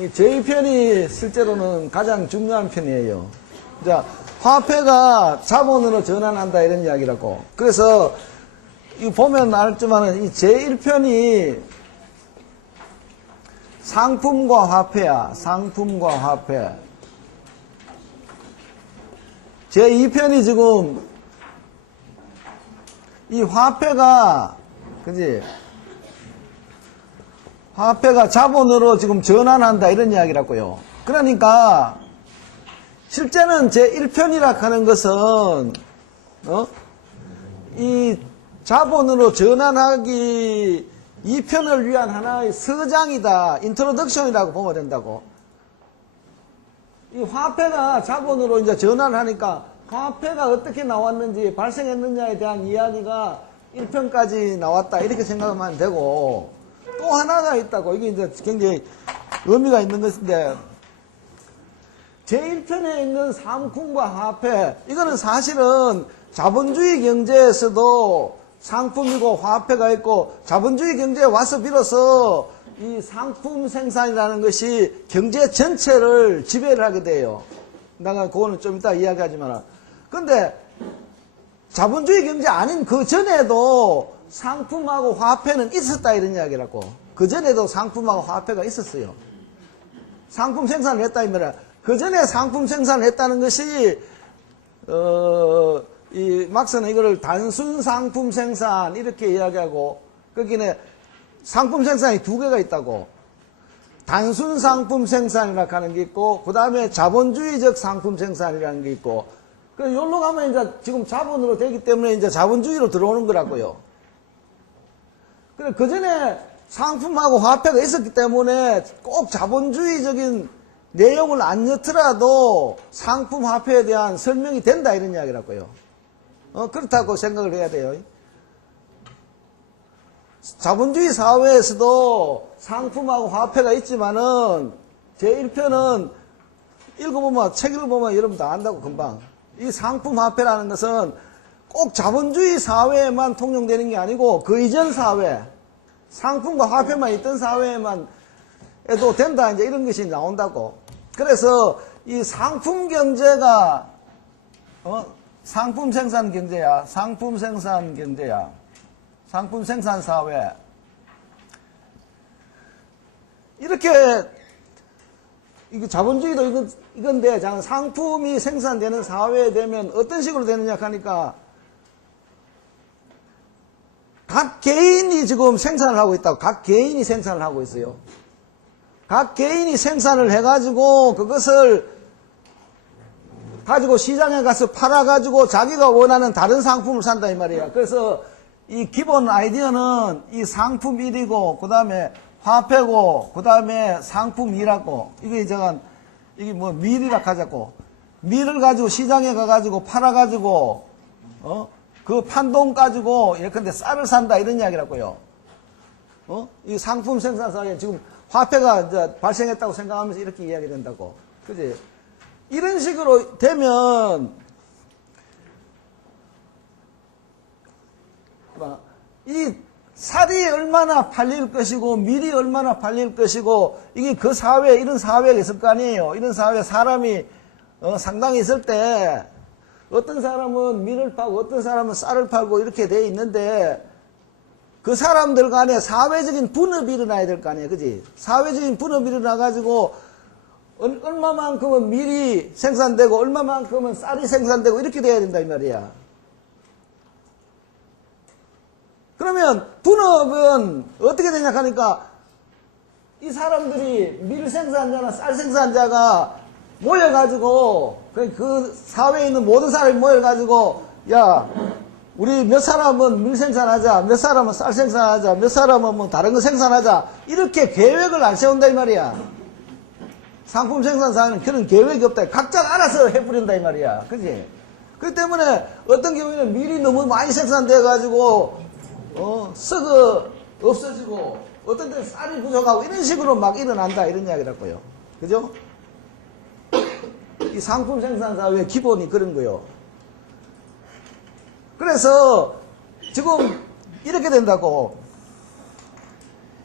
이 제2편이 실제로는 가장 중요한 편이에요. 자, 화폐가 자본으로 전환한다 이런 이야기라고. 그래서 이 보면 알지만은 이 제1편이 상품과 화폐야. 상품과 화폐. 제2편이 지금 이 화폐가 그지? 화폐가 자본으로 지금 전환한다 이런 이야기라고요. 그러니까 실제는 제1편이라 하는 것은 이 자본으로 전환하기 2편을 위한 하나의 서장이다. 인트로덕션이라고 보면 된다고. 이 화폐가 자본으로 이제 전환을 하니까 화폐가 어떻게 나왔는지 발생했느냐에 대한 이야기가 1편까지 나왔다. 이렇게 생각하면 되고, 또 하나가 있다고. 이게 이제 굉장히 의미가 있는 것인데, 제1편에 있는 상품과 화폐, 이거는 사실은 자본주의 경제에서도 상품이고 화폐가 있고, 자본주의 경제에 와서 비로소 이 상품 생산이라는 것이 경제 전체를 지배를 하게 돼요. 내가 그거는 좀 이따 이야기하지만. 근데 자본주의 경제 아닌 그 전에도 상품하고 화폐는 있었다 이런 이야기라고. 그 전에도 상품하고 화폐가 있었어요. 상품 생산을 했다 이 말이야. 그 전에 상품 생산을 했다는 것이 이 막스는 이거를 단순 상품 생산 이렇게 이야기하고, 거기는 상품 생산이 두 개가 있다고. 단순 상품 생산이라고 하는 게 있고, 그 다음에 자본주의적 상품 생산이라는 게 있고, 그 여기로 가면 이제 지금 자본으로 되기 때문에 이제 자본주의로 들어오는 거라고요. 그 전에 상품하고 화폐가 있었기 때문에 꼭 자본주의적인 내용을 안 넣더라도 상품 화폐에 대한 설명이 된다 이런 이야기라고요. 그렇다고 생각을 해야 돼요. 자본주의 사회에서도 상품하고 화폐가 있지만은 제1편은 읽어보면, 책 읽어보면 여러분 다 안다고 금방. 이 상품 화폐라는 것은 꼭 자본주의 사회에만 통용되는 게 아니고 그 이전 사회, 상품과 화폐만 있던 사회에만 해도 된다, 이제 이런 것이 나온다고. 그래서 이 상품 경제가, 상품 생산 경제야. 상품 생산 경제야. 상품 생산 사회. 이렇게, 이게 자본주의도 이건데, 상품이 생산되는 사회에 되면 어떤 식으로 되느냐 하니까, 각 개인이 지금 생산을 하고 있다고. 각 개인이 생산을 하고 있어요. 각 개인이 생산을 해가지고 그것을 가지고 시장에 가서 팔아가지고 자기가 원하는 다른 상품을 산다 이 말이야. 그래서 이 기본 아이디어는 이 상품 1이고 그 다음에 화폐고 그 다음에 상품 2라고. 이게 뭐 밀이라 하자고. 밀을 가지고 시장에 가가지고 팔아가지고 그 판돈 가지고 예컨대 쌀을 산다 이런 이야기라고요. 이 상품 생산 사회에 지금 화폐가 이제 발생했다고 생각하면서 이렇게 이야기된다고. 그지? 이런 식으로 되면 이 쌀이 얼마나 팔릴 것이고 밀이 얼마나 팔릴 것이고 이게 그 사회에 이런 사회가 있을 거 아니에요. 이런 사회에 사람이 상당히 있을 때 어떤 사람은 밀을 팔고 어떤 사람은 쌀을 팔고 이렇게 돼 있는데 그 사람들 간에 사회적인 분업이 일어나야 될 거 아니에요. 그지? 사회적인 분업이 일어나가지고 얼마만큼은 밀이 생산되고 얼마만큼은 쌀이 생산되고 이렇게 돼야 된다 이 말이야. 그러면 분업은 어떻게 되냐 하니까 이 사람들이 밀 생산자나 쌀 생산자가 모여가지고 그 사회에 있는 모든 사람이 모여가지고 야 우리 몇 사람은 밀 생산하자, 몇 사람은 쌀 생산하자, 몇 사람은 뭐 다른 거 생산하자 이렇게 계획을 안 세운다 이 말이야. 상품 생산 사회는 그런 계획이 없다. 각자가 알아서 해버린다 이 말이야. 그지? 그렇기 때문에 어떤 경우에는 밀이 너무 많이 생산돼 가지고 썩어 없어지고 어떤 때는 쌀이 부족하고 이런 식으로 막 일어난다 이런 이야기라고요. 그죠? 이 상품 생산 사회의 기본이 그런 거요. 그래서 지금 이렇게 된다고.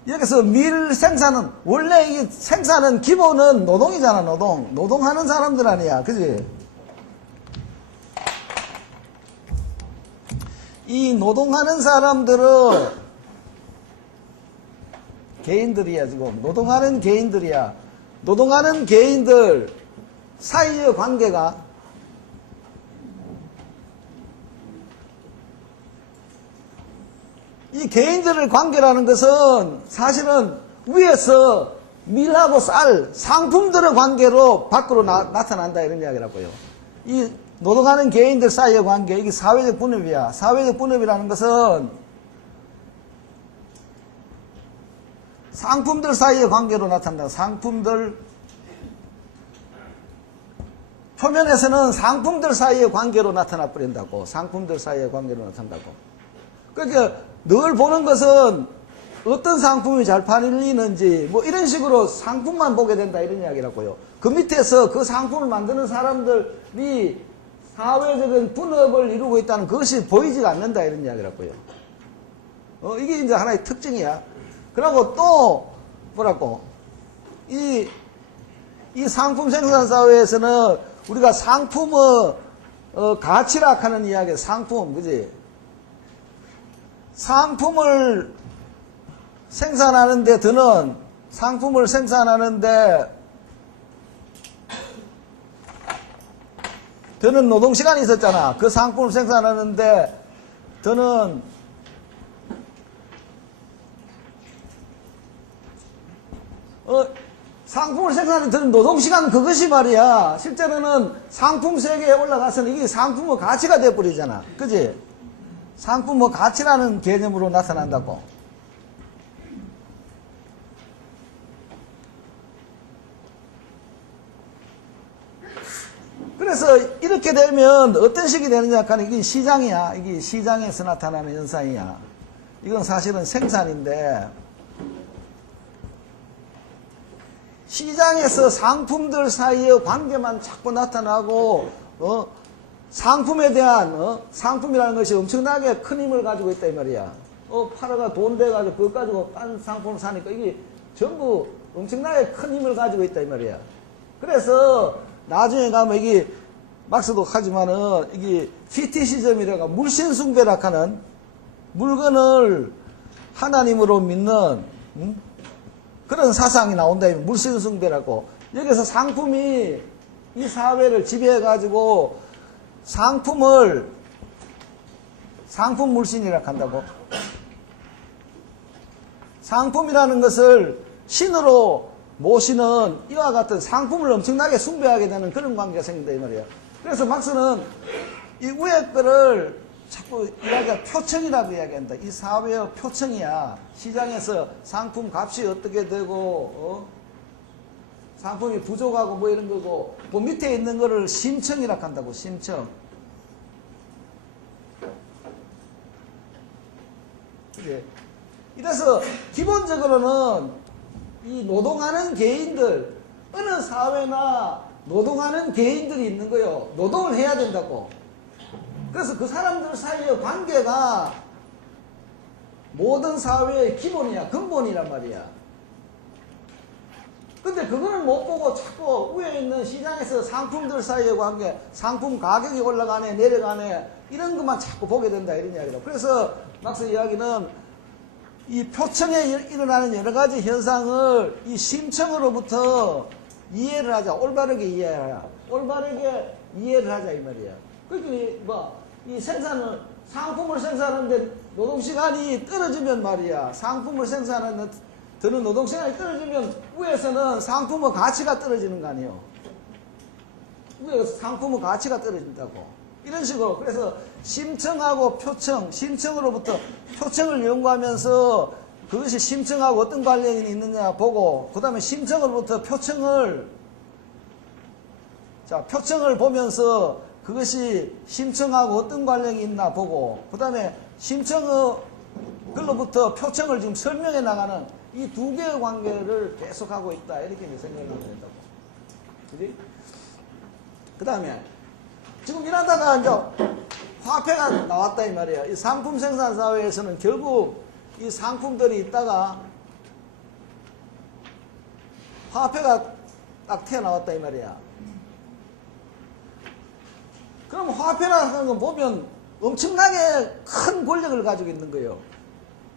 여기서 밀 생산은, 원래 이 생산은 기본은 노동이잖아, 노동. 노동하는 사람들 아니야. 그지? 이 노동하는 사람들은 개인들이야, 지금. 노동하는 개인들이야. 노동하는 개인들 사이의 관계가 이 개인들의 관계라는 것은 사실은 위에서 밀하고 쌀, 상품들의 관계로 밖으로 나타난다 이런 이야기라고요. 이 노동하는 개인들 사이의 관계, 이게 사회적 분업이야. 사회적 분업이라는 것은 상품들 사이의 관계로 나타난다. 상품들, 표면에서는 상품들 사이의 관계로 나타나 버린다고. 상품들 사이의 관계로 나타난다고. 그러니까 늘 보는 것은 어떤 상품이 잘 팔리는지 뭐 이런 식으로 상품만 보게 된다 이런 이야기라고요. 그 밑에서 그 상품을 만드는 사람들이 사회적인 분업을 이루고 있다는 그것이 보이지가 않는다 이런 이야기라고요. 이게 이제 하나의 특징이야. 그리고 또 뭐라고 이 상품 생산 사회에서는 우리가 상품의 가치락하는 이야기, 상품, 그지? 상품을 생산하는데 드는, 상품을 생산하는데 드는 노동시간이 있었잖아. 그 상품을 생산하는데 드는 상품을 생산하는 드는 노동시간 그것이 말이야. 실제로는 상품 세계에 올라가서는 이게 상품의 가치가 돼버리잖아. 그지? 상품의 가치라는 개념으로 나타난다고. 그래서 이렇게 되면 어떤 식이 되느냐 하면 이게 시장이야. 이게 시장에서 나타나는 현상이야. 이건 사실은 생산인데 시장에서 상품들 사이의 관계만 자꾸 나타나고 상품에 대한 상품이라는 것이 엄청나게 큰 힘을 가지고 있다 이 말이야. 팔아가 돈 돼가지고 그것 가지고 딴 상품을 사니까 이게 전부 엄청나게 큰 힘을 가지고 있다 이 말이야. 그래서 나중에 가면 이게 막스도 하지만은 이게 피티시즘이라고 물신숭배라 하는 물건을 하나님으로 믿는 그런 사상이 나온다. 물신숭배라고. 여기서 상품이 이 사회를 지배해가지고 상품 물신이라고 한다고. 상품이라는 것을 신으로 모시는 이와 같은 상품을 엄청나게 숭배하게 되는 그런 관계가 생긴다 이 말이야. 그래서 막스는 이 위에 거를 자꾸 이야기가 표층이라고 이야기한다. 이 사회의 표층이야. 시장에서 상품 값이 어떻게 되고 상품이 부족하고 뭐 이런 거고 그 밑에 있는 거를 심층이라고 한다고. 심층. 그래. 이래서 기본적으로는 이 노동하는 개인들, 어느 사회나 노동하는 개인들이 있는 거요. 노동을 해야 된다고. 그래서 그 사람들 사이의 관계가 모든 사회의 기본이야. 근본이란 말이야. 근데 그거를 못 보고 자꾸 위에 있는 시장에서 상품들 사이의 관계, 상품 가격이 올라가네, 내려가네, 이런 것만 자꾸 보게 된다, 이런 이야기다. 그래서 막스 이야기는 이 표층에 일어나는 여러 가지 현상을 이 심층으로부터 이해를 하자. 올바르게 이해하라. 올바르게 이해를 하자, 이 말이야. 그러니까 이 생산을, 상품을 생산하는데 노동시간이 떨어지면 말이야. 상품을 생산하는 드는 노동시간이 떨어지면 위에서는 상품의 가치가 떨어지는 거 아니에요. 위에서 상품의 가치가 떨어진다고. 이런 식으로. 그래서 심층하고 표층, 심층으로부터 표층을 연구하면서 그것이 심층하고 어떤 관련이 있느냐 보고, 그 다음에 심층으로부터 표층을 보면서 그것이 심층하고 어떤 관련이 있나 보고, 그 다음에 심층으로부터 표층을 지금 설명해 나가는 이 두 개의 관계를 계속하고 있다. 이렇게 생각을 하면 된다고. 그지? 그 다음에 지금 일하다가 이제 화폐가 나왔다 이 말이야. 이 상품 생산 사회에서는 결국 이 상품들이 있다가 화폐가 딱 튀어나왔다 이 말이야. 그럼 화폐라는 건 보면 엄청나게 큰 권력을 가지고 있는 거예요.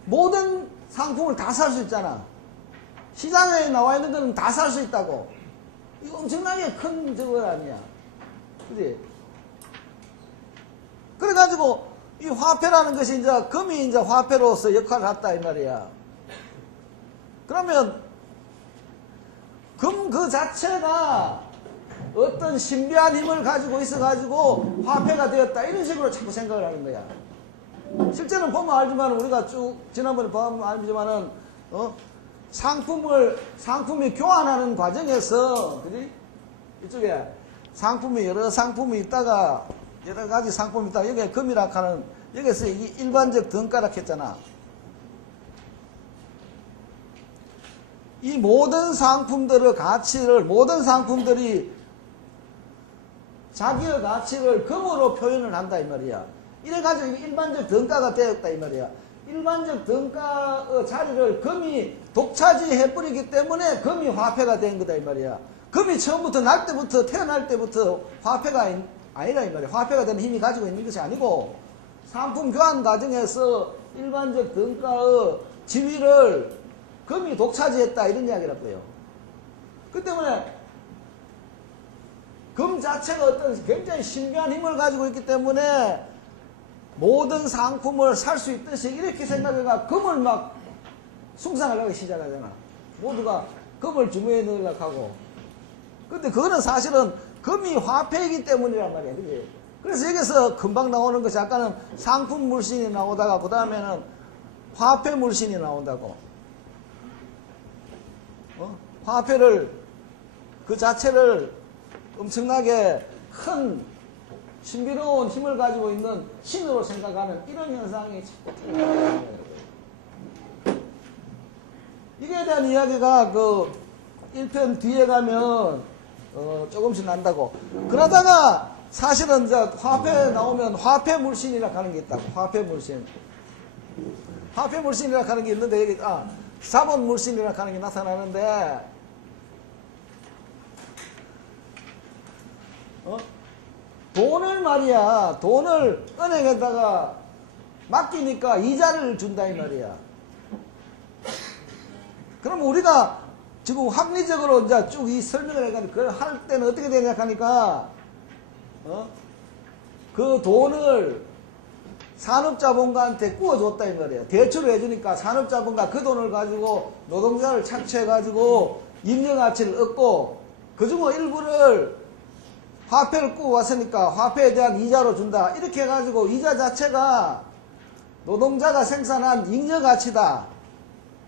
모든 상품을 다 살 수 있잖아. 시장에 나와 있는 거는 다 살 수 있다고. 이거 엄청나게 큰 저거 아니야. 그지? 그래가지고 이 화폐라는 것이 이제 금이 이제 화폐로서 역할을 했다 이 말이야. 그러면 금 그 자체가 어떤 신비한 힘을 가지고 있어가지고 화폐가 되었다 이런 식으로 자꾸 생각을 하는 거야. 실제는 보면 알지만 우리가 쭉 지난번에 보면 알지만은 상품이 교환하는 과정에서 그지? 이쪽에 상품이 여러 상품이 있다가 여러 가지 상품이 있다가 여기에 금이라 하는 여기서 일반적 등가락 했잖아. 이 모든 상품들의 가치를 모든 상품들이 자기의 가치를 금으로 표현을 한다 이 말이야. 이래가지고 일반적 등가가 되었다 이 말이야. 일반적 등가의 자리를 금이 독차지해버리기 때문에 금이 화폐가 된 거다 이 말이야. 금이 처음부터 태어날 때부터 화폐가 아니라 이 말이야. 화폐가 되는 힘이 가지고 있는 것이 아니고 상품 교환 과정에서 일반적 등가의 지위를 금이 독차지했다 이런 이야기라고요. 그 때문에 금 자체가 어떤 굉장히 신비한 힘을 가지고 있기 때문에 모든 상품을 살 수 있듯이 이렇게 생각해가 금을 막 숭상하려고 시작하잖아. 모두가 금을 주머니에 넣으려고 하고. 근데 그거는 사실은 금이 화폐이기 때문이란 말이야. 그지? 그래서 여기서 금방 나오는 것이 아까는 상품 물신이 나오다가 그 다음에는 화폐 물신이 나온다고. 화폐를 그 자체를 엄청나게 큰 신비로운 힘을 가지고 있는 신으로 생각하는 이런 현상이 자꾸 나타나는 거예요. 이게 대한 이야기가 그 1편 뒤에 가면 조금씩 난다고. 그러다가 사실은 이제 화폐 나오면 화폐 물신이라 하는 게 있다고. 화폐 물신. 화폐 물신이라 하는 게 있는데 여기 자본 물신이라 하는 게 나타나는데 돈을 말이야. 돈을 은행에다가 맡기니까 이자를 준다 이 말이야. 그럼 우리가 지금 합리적으로 이제 쭉 이 설명을 해가지고 그걸 할 때는 어떻게 되냐 하니까 그 돈을 산업자본가한테 구워줬다 이 말이야. 대출을 해주니까 산업자본가 그 돈을 가지고 노동자를 착취해가지고 잉여가치를 얻고 그중에 일부를 화폐를 꾸고 왔으니까 화폐에 대한 이자로 준다. 이렇게 해가지고 이자 자체가 노동자가 생산한 잉여가치다.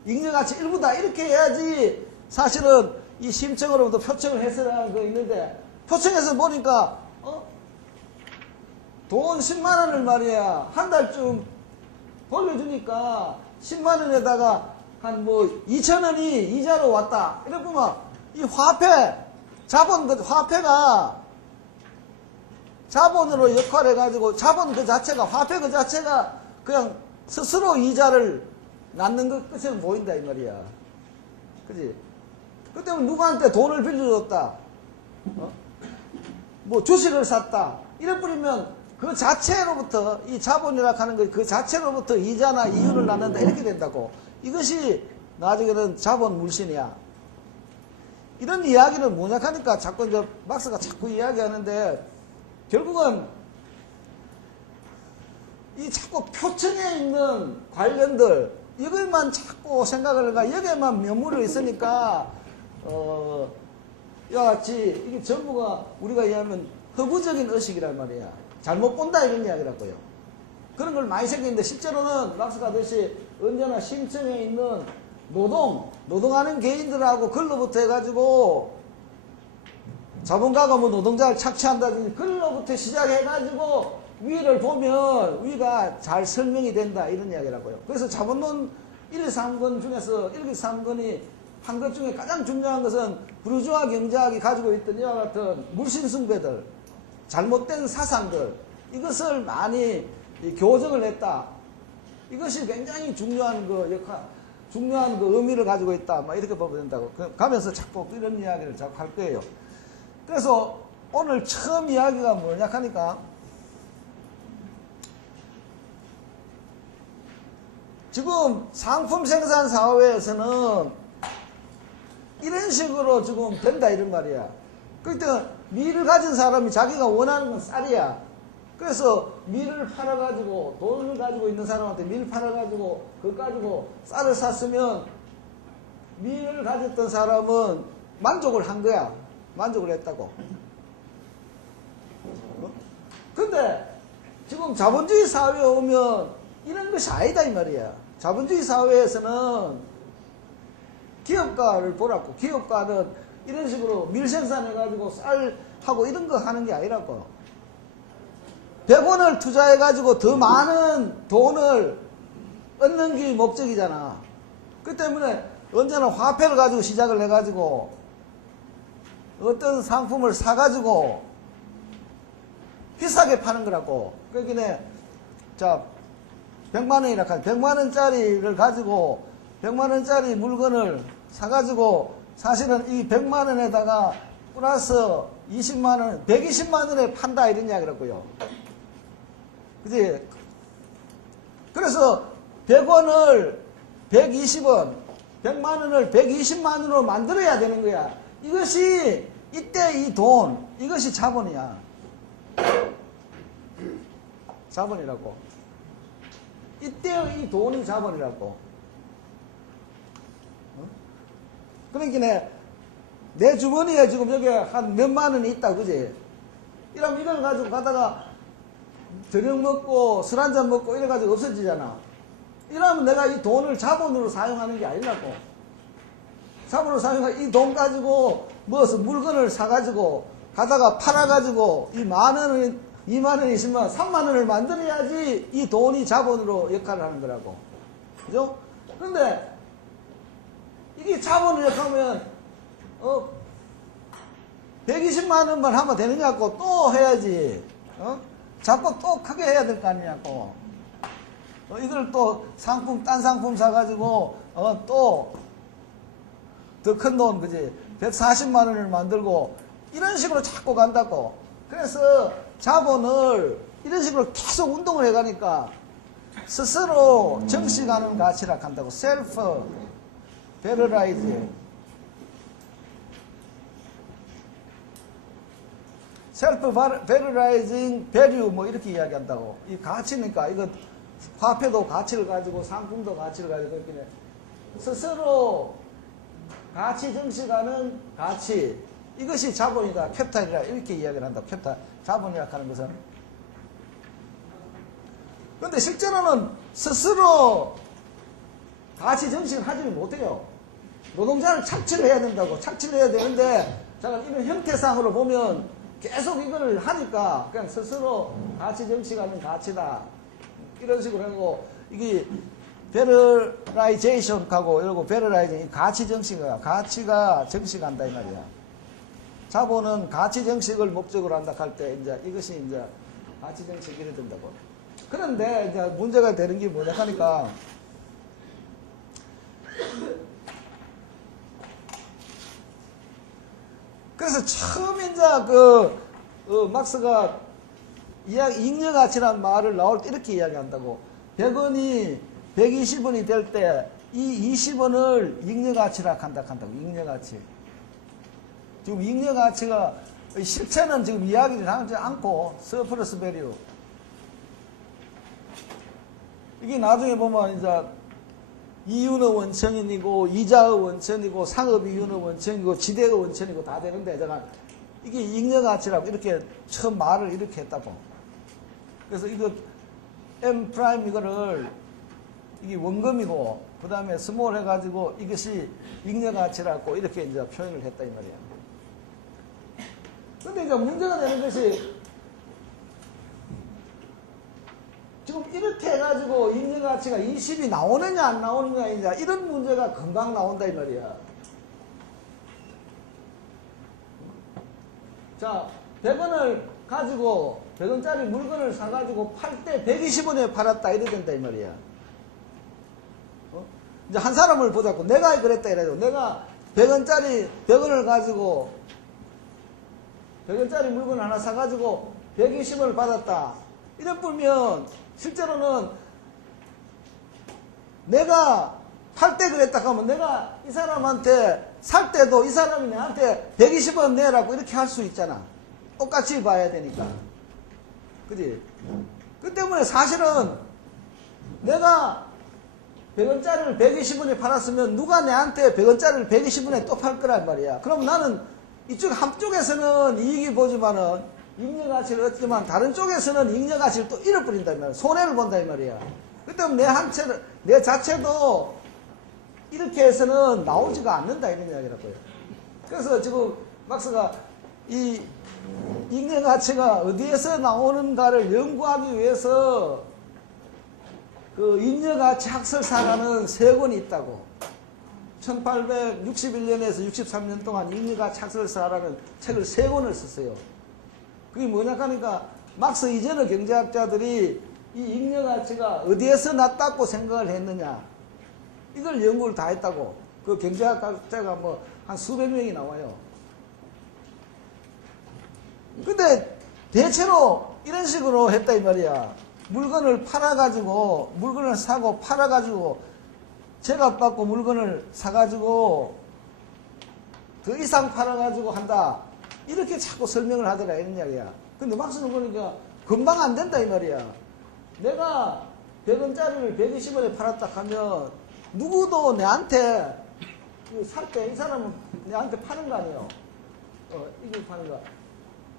잉여가치 일부다. 이렇게 해야지 사실은 이 심청으로부터 표청을 해설하는 거 있는데 표청에서 보니까 돈 10만 원을 말이야. 한 달쯤 돌려주니까 10만 원에다가 한 2천 원이 이자로 왔다. 이래 보면 이 화폐, 화폐가 자본으로 역할해가지고 자본 그 자체가 화폐 그 자체가 그냥 스스로 이자를 낳는 것처럼 보인다 이 말이야. 그지? 그 때문에 누구한테 돈을 빌려줬다. 주식을 샀다. 이래 버리면 그 자체로부터 이 자본이라 하는 것 그 자체로부터 이자나 이윤을 낳는다 이렇게 된다고. 이것이 나중에는 자본 물신이야. 이런 이야기를 문약하니까 자꾸 이제 막스가 자꾸 이야기하는데 결국은 이 자꾸 표층에 있는 관련들 이것만 자꾸 생각을 해가 여기에만 명물을 있으니까 이와 같이 이게 전부가 우리가 이해하면 허구적인 의식이란 말이야. 잘못 본다 이런 이야기라고요. 그런 걸 많이 생기는데 실제로는 막스가 하듯이 언제나 심층에 있는 노동하는 개인들하고 글로부터 해가지고 자본가가 노동자를 착취한다든지 그걸로부터 시작해가지고 위를 보면 위가 잘 설명이 된다 이런 이야기라고요. 그래서 자본론 1, 2, 3권 중에서 1, 2, 3권이 한 것 중에 가장 중요한 것은 부르주아 경제학이 가지고 있던 이와 같은 물신숭배들, 잘못된 사상들 이것을 많이 교정을 했다. 이것이 굉장히 중요한 그 역할. 중요한 그 의미를 가지고 있다. 막 이렇게 보면 된다고. 가면서 자꾸 이런 이야기를 자꾸 할 거예요. 그래서 오늘 처음 이야기가 뭐냐 하니까 지금 상품 생산 사회에서는 이런 식으로 지금 된다 이런 말이야. 그러니까 밀을 가진 사람이 자기가 원하는 건 쌀이야. 그래서 밀을 팔아가지고 돈을 가지고 있는 사람한테 밀 팔아가지고 그거 가지고 쌀을 샀으면 밀을 가졌던 사람은 만족을 한 거야. 만족을 했다고. 근데 지금 자본주의 사회에 오면 이런 것이 아니다 이 말이야. 자본주의 사회에서는 기업가를 보라고. 기업가는 이런 식으로 밀 생산해가지고 쌀하고 이런 거 하는 게 아니라고. 100원을 투자해가지고 더 많은 돈을 얻는 게 목적이잖아. 그 때문에 언제나 화폐를 가지고 시작을 해가지고 어떤 상품을 사가지고 비싸게 파는 거라고. 그러니까 자 100만 원이라 하죠. 100만 원짜리를 가지고 100만 원짜리 물건을 사가지고 사실은 이 100만 원에다가 플러스 20만 원, 120만 원에 판다 이런 이야기라고요. 그지? 그래서 100원을 120원, 100만 원을 120만 원으로 만들어야 되는 거야. 이것이 이때 이 돈, 이것이 자본이야. 자본이라고. 이때의 이 돈이 자본이라고. 그러니까 내 주머니에 지금 여기 한 몇만 원이 있다, 그지? 이러면 이걸 가지고 가다가 저녁 먹고 술 한잔 먹고 이래가지고 없어지잖아. 이러면 내가 이 돈을 자본으로 사용하는 게 아니라고. 자본으로 사용하고 이 돈 가지고 무엇을 물건을 사가지고 가다가 팔아가지고 이 만 원을 2만 원, 20만 원, 3만 원을 만들어야지 이 돈이 자본으로 역할을 하는 거라고. 그죠? 근데 이게 자본으로 역하면 120만 원만 하면 되느냐고 또 해야지. 자꾸 또 크게 해야 될 거 아니냐고. 이걸 또 상품, 딴 상품 사가지고 또 더 큰 돈, 그지? 140만 원을 만들고 이런 식으로 자꾸 간다고. 그래서 자본을 이런 식으로 계속 운동을 해가니까 스스로 정식하는 가치라 한다고. 셀프 베러라이즈. 셀프 베러라이징 배류 뭐 이렇게 이야기한다고. 이 가치니까 이거 화폐도 가치를 가지고 상품도 가치를 가지고 이렇게 스스로 가치 정식하는 가치. 이것이 자본이다. 캡탈이라 이렇게 이야기를 한다. 캡탈. 자본이라 하는 것은. 그런데 실제로는 스스로 가치 정식을 하지 못해요. 노동자를 착취를 해야 된다고. 착취를 해야 되는데 잠깐 이런 형태상으로 보면 계속 이걸 하니까 그냥 스스로 가치 정식하는 가치다. 이런 식으로 하고 이게 베러라이제이션하고 이러고 베러라이징 가치 정식이야. 가치가 정식한다 이 말이야. 자본은 가치 정식을 목적으로 한다 할 때 이제 이것이 이제 가치 정식이 이래 된다고. 그런데 이제 문제가 되는 게 뭐냐 하니까 그래서 처음 이제 막스가 잉여 가치란 말을 나올 때 이렇게 이야기한다고. 100원이 120원이 될 때 이 20원을 잉여 가치라 한다고. 잉여 가치. 지금 잉여 가치가 실체는 지금 이야기를 하지 않고 서플러스 배류. 이게 나중에 보면 이제 이윤의 원천이고 이자의 원천이고 상업 이윤의 원천이고 지대의 원천이고 다 되는데 제가 이게 잉여 가치라고 이렇게 처음 말을 이렇게 했다고. 그래서 이거 M 프라임 이거를 이게 원금이고 그 다음에 스몰 해가지고 이것이 잉여 가치라고 이렇게 이제 표현을 했다 이 말이야. 근데 이제 문제가 되는 것이 지금 이렇게 해가지고 잉여 가치가 20이 나오느냐 안 나오느냐 이제 이런 문제가 금방 나온다 이 말이야. 자, 100원을 가지고 100원짜리 물건을 사가지고 팔 때 120원에 팔았다 이래 된다 이 말이야. 이제 한 사람을 보자고 내가 그랬다 이래도 내가 100원짜리 100원을 가지고 100원짜리 물건 하나 사가지고 120원을 받았다. 이래 보면 실제로는 내가 팔 때 그랬다 하면 내가 이 사람한테 살 때도 이 사람이 내한테 120원 내라고 이렇게 할 수 있잖아. 똑같이 봐야 되니까. 그지? 그 때문에 사실은 내가 100원짜리를 120원에 팔았으면 누가 내한테 100원짜리를 120원에 또 팔 거란 말이야. 그럼 나는 이쪽 한쪽에서는 이익이 보지만은 잉여가치를 얻지만 다른 쪽에서는 잉여가치를 또 잃어버린단 말이야. 손해를 본다 이 말이야. 그 때문에 내 자체도 이렇게 해서는 나오지가 않는다 이런 이야기라고요. 그래서 지금 막스가 이 잉여가치가 어디에서 나오는가를 연구하기 위해서 그 잉여가치 학설사라는 세 권이 있다고. 1861년에서 63년 동안 잉여가치 학설사라는 책을 세 권을 썼어요. 그게 뭐냐 하니까 막스 이전의 경제학자들이 이 잉여가치가 어디에서 났다고 생각을 했느냐 이걸 연구를 다 했다고. 그 경제학자가 뭐 한 수백 명이 나와요. 근데 대체로 이런 식으로 했다 이 말이야. 물건을 팔아가지고 물건을 사고 팔아가지고 제값 받고 물건을 사가지고 더 이상 팔아가지고 한다. 이렇게 자꾸 설명을 하더라 이런 이야기야. 근데 막스는 보니까 금방 안 된다 이 말이야. 내가 100원짜리를 120원에 팔았다 하면 누구도 내한테 살 때 이 사람은 내한테 파는 거 아니에요. 이걸 파는 거.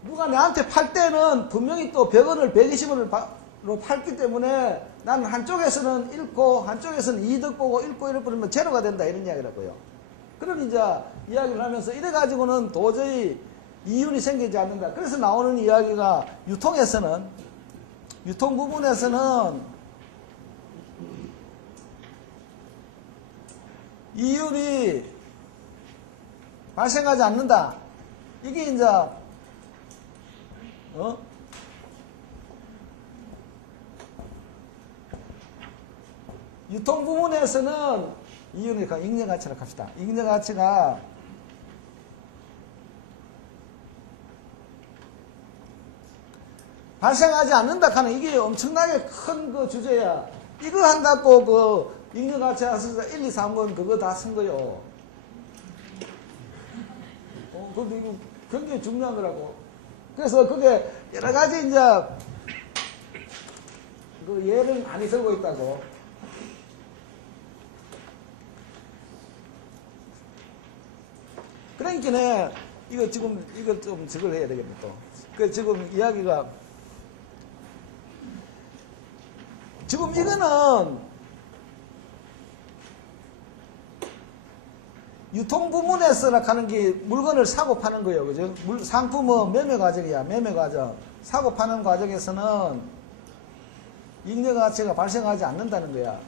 누가 내한테 팔 때는 분명히 또 100원을 120원으로 팔기 때문에 나는 한쪽에서는 잃고 한쪽에서는 이득 보고 잃고 이래 버리면 제로가 된다 이런 이야기라고요. 그런 이제 이야기를 하면서 이래 가지고는 도저히 이윤이 생기지 않는다. 그래서 나오는 이야기가 유통 부분에서는 이윤이 발생하지 않는다. 이게 이제 유통 부분에서는 이윤이 잉여가치라 합시다. 잉여가치가 발생하지 않는다 하는 이게 엄청나게 큰 그 주제야. 이거 한다고 그 잉여가치 학설사 1, 2, 3번 그거 다 쓴 거요. 근데 이거 굉장히 중요한 거라고. 그래서 그게 여러 가지 이제 그 예를 많이 들고 있다고. 그러니까 이거 지금 이거 좀 저걸 해야 되겠다 또. 그 지금 이야기가 지금 이거는 유통 부문에서나 하는 게 물건을 사고 파는 거예요. 그죠? 상품은 매매 과정이야. 매매 과정. 사고 파는 과정에서는 잉여가치가 발생하지 않는다는 거야.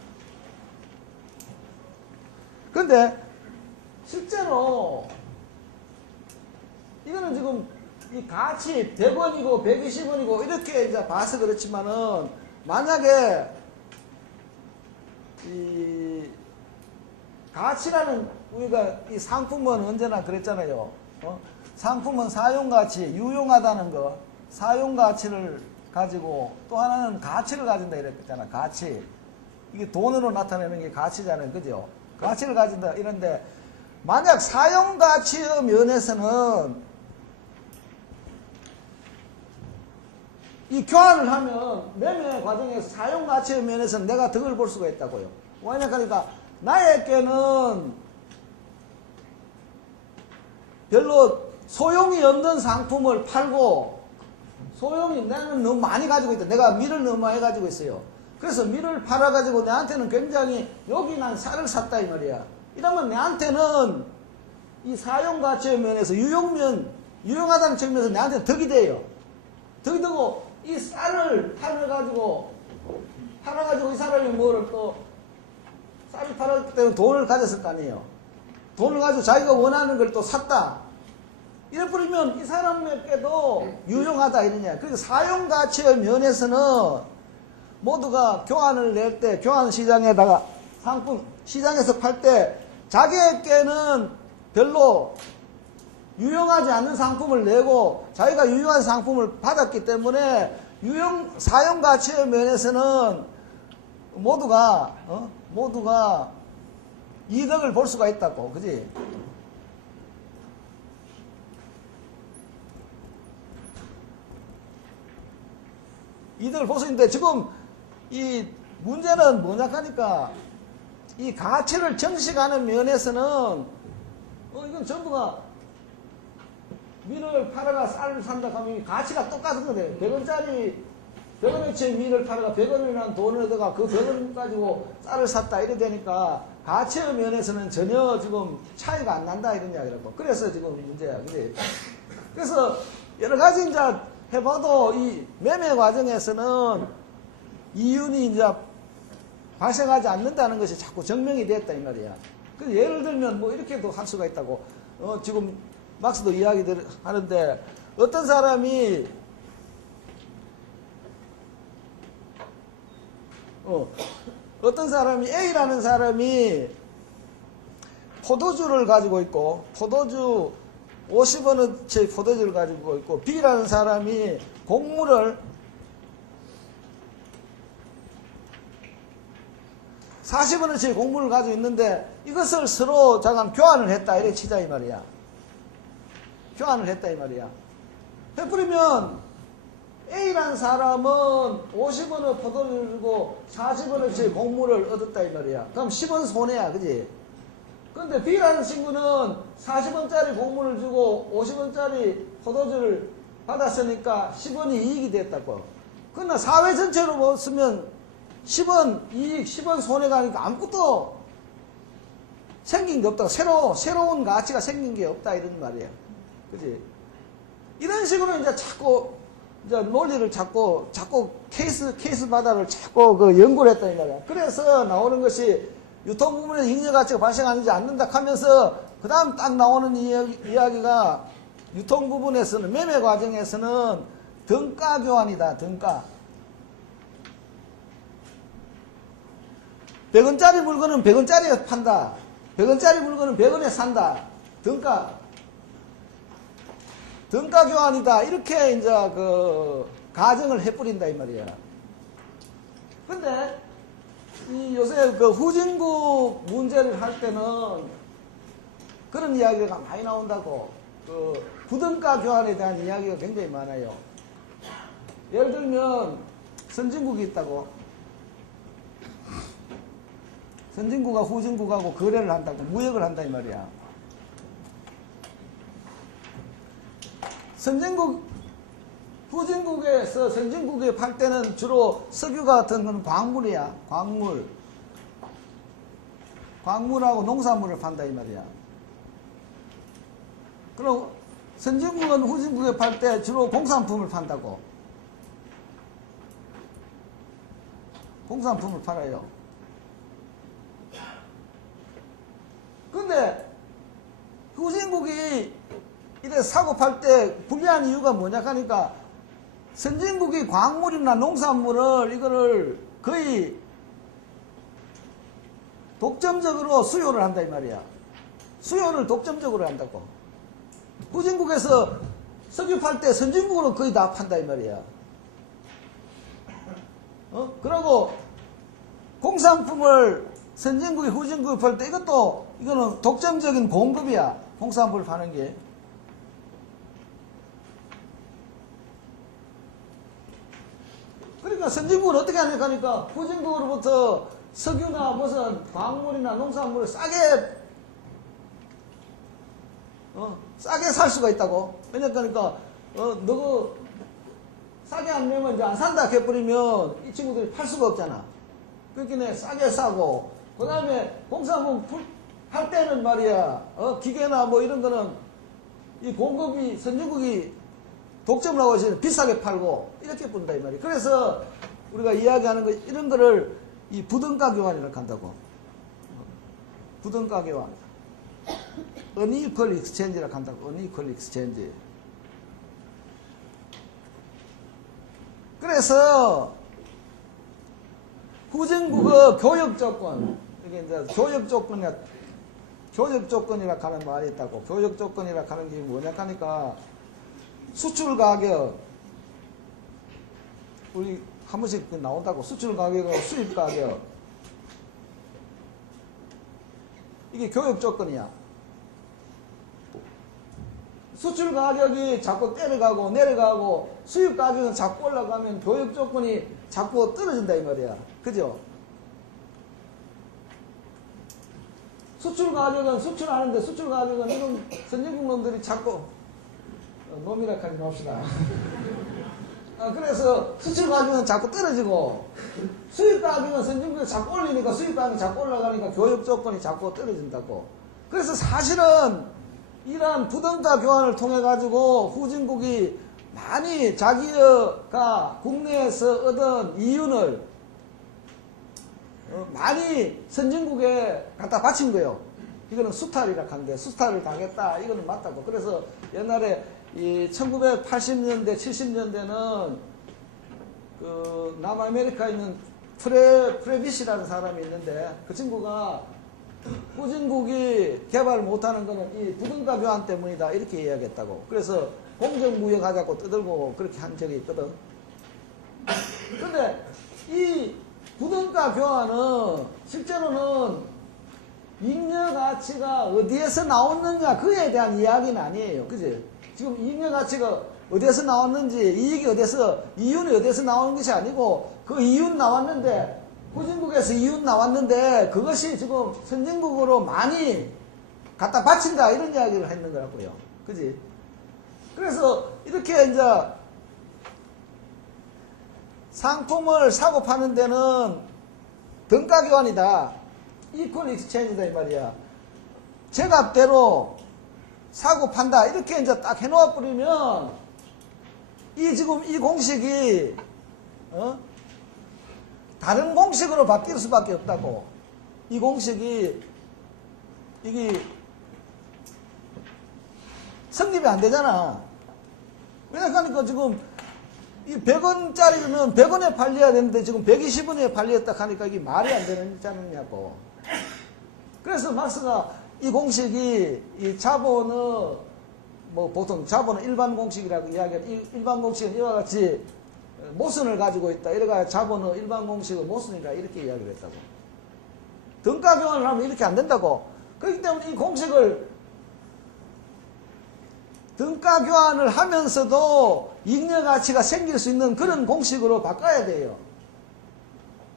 근데 실제로 이거는 지금 이 가치 100원이고 120원이고 이렇게 이제 봐서 그렇지만은 만약에 이 가치라는 우리가 이 상품은 언제나 그랬잖아요. 상품은 사용가치, 유용하다는 거, 사용가치를 가지고 또 하나는 가치를 가진다 이랬잖아. 가치. 이게 돈으로 나타내는 게 가치잖아요. 그죠? 가치를 가진다 이런데 만약 사용가치의 면에서는 이 교환을 하면 매매 과정에서 사용가치의 면에서는 내가 덕을 볼 수가 있다고요. 왜냐 그러니까 나에게는 별로 소용이 없는 상품을 팔고 소용이 나는 너무 많이 가지고 있다. 내가 밀을 너무 많이 가지고 있어요. 그래서 밀을 팔아가지고 내한테는 굉장히 여기 난 쌀을 샀다 이 말이야. 이러면 내한테는 이 사용가치의 면에서 유용하다는 측면에서 내한테는 덕이 돼요. 덕이 되고 이 쌀을 팔아가지고 이 사람이 뭐를 또 쌀을 팔았기 때문에 돈을 가졌을 거 아니에요. 돈을 가지고 자기가 원하는 걸 또 샀다. 이래버리면 이 사람에게도 유용하다 이러냐. 그래서 사용가치의 면에서는 모두가 교환을 낼 때 교환 시장에다가 상품 시장에서 팔 때 자기에게는 별로 유용하지 않는 상품을 내고 자기가 유용한 상품을 받았기 때문에 사용 가치의 면에서는 모두가 이득을 볼 수가 있다고, 그지? 이득을 볼 수 있는데 지금 이 문제는 뭐냐 하니까 이 가치를 정식하는 면에서는 이건 전부가 밀을 팔아가 쌀을 산다 하면 가치가 똑같은 거네. 100원어치 밀을 팔아가 100원이라는 돈을 얻어가 그 100원 가지고 쌀을 샀다 이래 되니까 가치의 면에서는 전혀 지금 차이가 안 난다 이런 이야기라고. 그래서 지금 문제야. 그지? 그래서 여러 가지 이제 해봐도 이 매매 과정에서는 이윤이 이제 발생하지 않는다는 것이 자꾸 증명이 됐다 이 말이야. 그 예를 들면 뭐 이렇게도 할 수가 있다고. 지금 막스도 이야기들 하는데 어떤 사람이 A라는 사람이 포도주를 가지고 있고 포도주 50원어치 포도주를 가지고 있고 B라는 사람이 곡물을 40원어치 곡물을 가지고 있는데 이것을 서로 잠깐 교환을 했다 이래 치자 이 말이야. 교환을 했다 이 말이야. 해버리면 A라는 사람은 50원의 포도주를 주고 40원어치 곡물을 얻었다 이 말이야. 그럼 10원 손해야, 그지? 근데 B라는 친구는 40원짜리 곡물을 주고 50원짜리 포도주를 받았으니까 10원이 이익이 됐다고. 그러나 사회 전체로 보면 10원 이익, 10원 손해가 아니까 아무것도 생긴 게 없다고. 새로운 가치가 생긴 게 없다 이런 말이야. 그지? 이런 식으로 이제 자꾸 이제 논리를 자꾸 케이스마다를 자꾸 그 연구를 했다 이 말이야. 그래서 나오는 것이 유통 부분에서 잉여 가치가 발생하지 않는다 하면서 그 다음 딱 나오는 이야기가 유통 부분에서는 매매 과정에서는 등가 교환이다. 등가. 100원짜리 물건은 100원짜리에 판다. 100원짜리 물건은 100원에 산다. 등가 교환이다. 이렇게 이제 그 가정을 해버린다 이 말이야. 근데 요새 그 후진국 문제를 할 때는 그런 이야기가 많이 나온다고. 그 부등가 교환에 대한 이야기가 굉장히 많아요. 예를 들면 선진국이 있다고. 선진국과 후진국하고 거래를 한다고. 무역을 한다 이 말이야. 후진국에서 선진국에 팔 때는 주로 석유가 같은 건 광물이야. 광물하고 농산물을 판다 이 말이야. 그리고 선진국은 후진국에 팔 때 주로 공산품을 판다고. 공산품을 팔아요. 근데 후진국이 이래 사고 팔 때 불리한 이유가 뭐냐 하니까 선진국이 광물이나 농산물을 이거를 거의 독점적으로 수요를 한다 이 말이야. 수요를 독점적으로 한다고. 후진국에서 석유 팔 때 선진국으로 거의 다 판다 이 말이야. 그러고 공산품을 선진국이 후진국이 팔 때 이거는 독점적인 공급이야. 공산품을 파는 게. 그러니까 선진국은 어떻게 하니까 하니까 후진국으로부터 석유나 무슨 광물이나 농산물을 싸게 살 수가 있다고. 왜냐니까 너가 싸게 안 내면 이제 안 산다 해버리면 이 친구들이 팔 수가 없잖아. 그러니까 싸게 사고 그 다음에 공산품 할 때는 말이야 기계나 뭐 이런 거는 이 공급이 선진국이 독점을 하고 있으면 비싸게 팔고 이렇게 뿐다 이 말이야. 그래서 우리가 이야기하는 거 이런 거를 이 부등가 교환이라고 한다고. 부등가 교환. unequal exchange라고 한다고. unequal exchange. 그래서 후진국의 교육 조건, 이게 이제 교역 조건이라 하는 말이 있다고. 교역 조건이라 하는 게 뭐냐 하니까 수출 가격, 우리 한 번씩 나온다고. 수출 가격하고 수입 가격. 이게 교역 조건이야. 수출 가격이 자꾸 내려가고 내려가고 수입 가격은 자꾸 올라가면 교역 조건이 자꾸 떨어진다 이 말이야. 그죠? 수출 가격은 수출하는데 수출 가격은 이런 선진국 놈들이 자꾸 놈이라 하지 맙시다. 그래서 수출 가격은 자꾸 떨어지고 수입 가격은 선진국이 자꾸 올리니까 수입 가격이 자꾸 올라가니까 교역 조건이 자꾸 떨어진다고. 그래서 사실은 이러한 부동산 교환을 통해 가지고 후진국이 많이 자기가 국내에서 얻은 이윤을 많이 선진국에 갖다 바친 거예요. 이거는 수탈이라 하는데 수탈을 당했다. 이거는 맞다고. 그래서 옛날에 이 1980년대, 70년대는 그 남아메리카에 있는 프레비시라는 사람이 있는데 그 친구가 후진국이 개발 못하는 거는 이 부동산 교환 때문이다. 이렇게 이야기했다고. 그래서 공정무역하자고 떠들고 그렇게 한 적이 있거든. 근데 이 부동가 교환은 실제로는 잉여 가치가 어디에서 나왔느냐 그에 대한 이야기는 아니에요. 그지? 지금 잉여 가치가 어디에서 나왔는지 이익이 어디에서 이윤이 어디에서 나오는 것이 아니고 그 이윤 나왔는데 후진국에서 이윤 나왔는데 그것이 지금 선진국으로 많이 갖다 바친다 이런 이야기를 했는 거라고요. 그지? 그래서 이렇게 이제 상품을 사고 파는 데는 등가 교환이다. 이퀄 익스체인지다 이 말이야. 제값대로 사고 판다. 이렇게 이제 딱 해놓아 버리면 지금 이 공식이 다른 공식으로 바뀔 수밖에 없다고. 이 공식이 이게 성립이 안 되잖아. 왜냐하니까 지금 이 100원짜리는 100원에 팔려야 되는데 지금 120원에 팔렸다 하니까 이게 말이 안 되는 자느냐고. 그래서 막스가 이 공식이 이 자본의 뭐 보통 자본은 일반 공식이라고 이야기하는 일반 공식은 이와 같이 모순을 가지고 있다. 이래가 자본의 일반 공식은 모순이다. 이렇게 이야기를 했다고. 등가 교환을 하면 이렇게 안 된다고. 그렇기 때문에 이 공식을 등가 교환을 하면서도 잉여 가치가 생길 수 있는 그런 공식으로 바꿔야 돼요.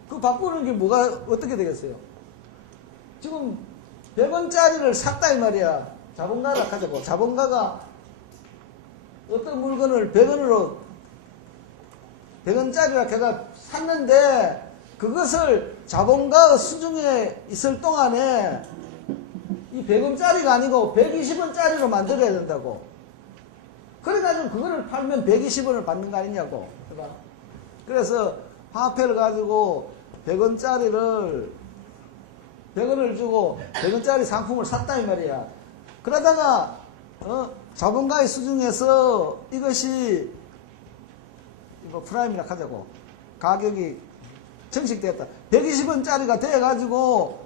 그 바꾸는 게 뭐가 어떻게 되겠어요? 지금 100원짜리를 샀다 이 말이야. 자본가라 하자고. 자본가가 어떤 물건을 100원짜리라 걔가 샀는데 그것을 자본가의 수중에 있을 동안에 이 100원짜리가 아니고 120원짜리로 만들어야 된다고. 그래가지고 그거를 팔면 120원을 받는 거 아니냐고. 그래서 화폐를 가지고 100원짜리를 100원을 주고 100원짜리 상품을 샀다 이 말이야. 그러다가 자본가의 수중에서 이것이 뭐 프라임이라 하자고. 가격이 정식됐다. 120원짜리가 돼가지고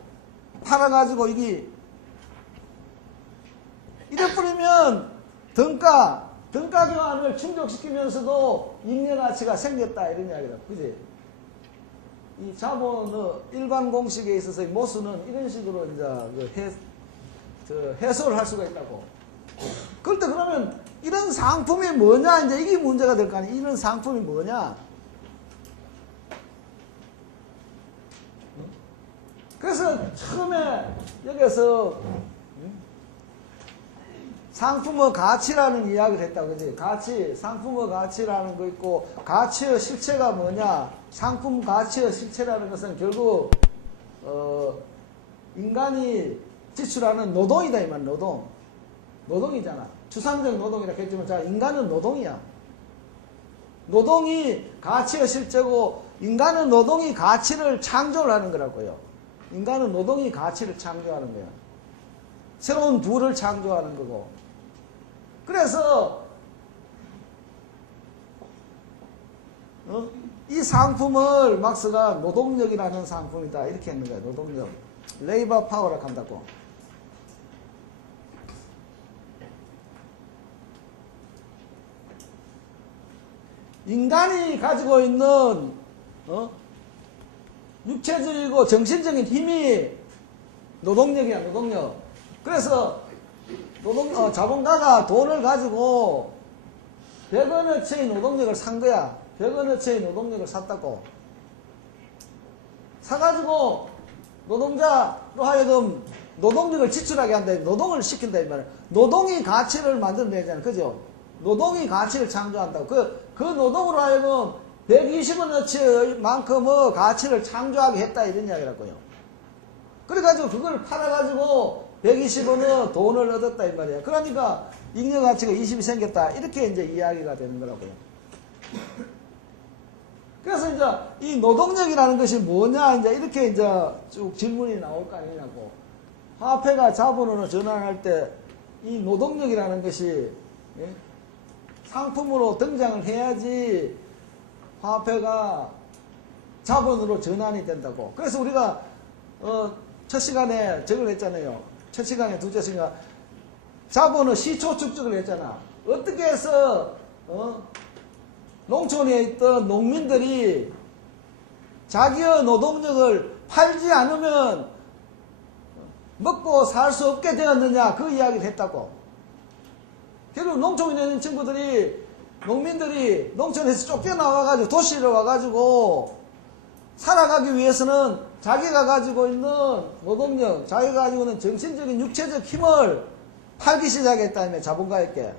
팔아가지고 이게 이래 뿌리면 등가 교환을 충족시키면서도 잉여 가치가 생겼다 이런 이야기다. 그지? 이 자본의 일반 공식에 있어서의 모순은 이런 식으로 이제 해소를 할 수가 있다고. 그럴 때 그러면 이런 상품이 뭐냐? 이제 이게 문제가 될 거 아니야. 이런 상품이 뭐냐? 그래서 처음에 여기서 상품의 가치라는 이야기를 했다. 그지? 가치, 상품의 가치라는 거 있고, 가치의 실체가 뭐냐? 상품 가치의 실체라는 것은 결국, 인간이 지출하는 노동이다, 이 말, 노동. 노동이잖아. 추상적 노동이라 했지만, 자, 인간은 노동이야. 노동이 가치의 실체고, 인간은 노동이 가치를 창조를 하는 거라고요. 인간은 노동이 가치를 창조하는 거야. 새로운 부를 창조하는 거고. 그래서 이 상품을 막스가 노동력이라는 상품이다 이렇게 했는 거야. 노동력. 레이버 파워라고 한다고. 인간이 가지고 있는 육체적이고 정신적인 힘이 노동력이야, 노동력. 그래서 자본가가 돈을 가지고 100원어치의 노동력을 산 거야. 100원어치의 노동력을 샀다고. 사가지고 노동자로 하여금 노동력을 지출하게 한다. 노동을 시킨다. 이 말이야. 노동이 가치를 만들어내잖아. 그죠? 노동이 가치를 창조한다고. 그 노동으로 하여금 120원어치의 만큼의 가치를 창조하게 했다. 이런 이야기라고요. 그래가지고 그걸 팔아가지고 120원의 돈을 얻었다. 이 말이야. 그러니까 잉여 가치가 20이 생겼다. 이렇게 이제 이야기가 되는 거라고요. 그래서 이제 이 노동력이라는 것이 뭐냐, 이제 이렇게 이제 쭉 질문이 나올 거 아니냐고. 화폐가 자본으로 전환할 때 이 노동력이라는 것이 상품으로 등장을 해야지 화폐가 자본으로 전환이 된다고. 그래서 우리가 첫 시간에 저걸 했잖아요. 첫 시간에 두째 시간 자본의 시초 축적을 했잖아. 어떻게 해서 농촌에 있던 농민들이 자기의 노동력을 팔지 않으면 먹고 살 수 없게 되었느냐, 그 이야기를 했다고. 결국 농촌에 있는 친구들이, 농민들이 농촌에서 쫓겨나와가지고 도시로 와가지고 살아가기 위해서는 자기가 가지고 있는 노동력, 자기가 가지고 있는 정신적인 육체적 힘을 팔기 시작했다며, 자본가에게.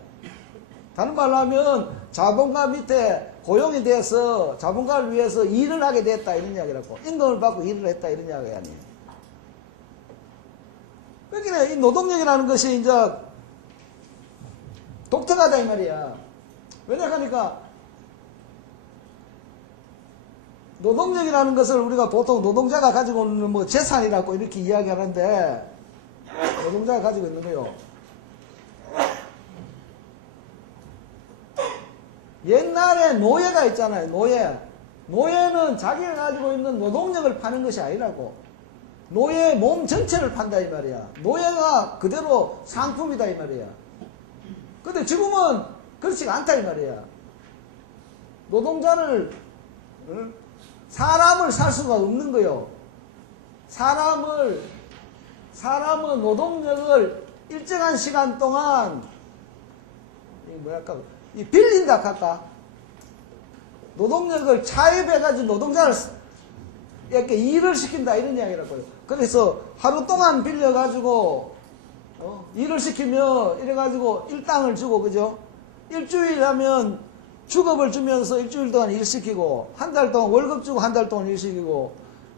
다른 말로 하면 자본가 밑에 고용이 돼서 자본가를 위해서 일을 하게 됐다, 이런 이야기라고. 임금을 받고 일을 했다, 이런 이야기 아니에요. 그러니까 이 노동력이라는 것이 이제 독특하다 이 말이야. 왜냐하니까 노동력이라는 것을 우리가 보통 노동자가 가지고 있는 뭐 재산이라고 이렇게 이야기하는데, 노동자가 가지고 있는 거요. 옛날에 노예가 있잖아요. 노예는 자기가 가지고 있는 노동력을 파는 것이 아니라고. 노예의 몸 전체를 판다 이 말이야. 노예가 그대로 상품이다 이 말이야. 근데 지금은 그렇지가 않다 이 말이야. 노동자를, 사람을 살 수가 없는 거요. 사람은 노동력을 일정한 시간 동안 빌린다 할까? 노동력을 차입해가지고 노동자를 이렇게 일을 시킨다, 이런 이야기라고요. 그래서 하루 동안 빌려가지고 일을 시키면 이래가지고 일당을 주고, 그죠? 일주일 하면 주급을 주면서 일주일 동안 일 시키고, 한 달 동안 월급 주고 한 달 동안 일 시키고,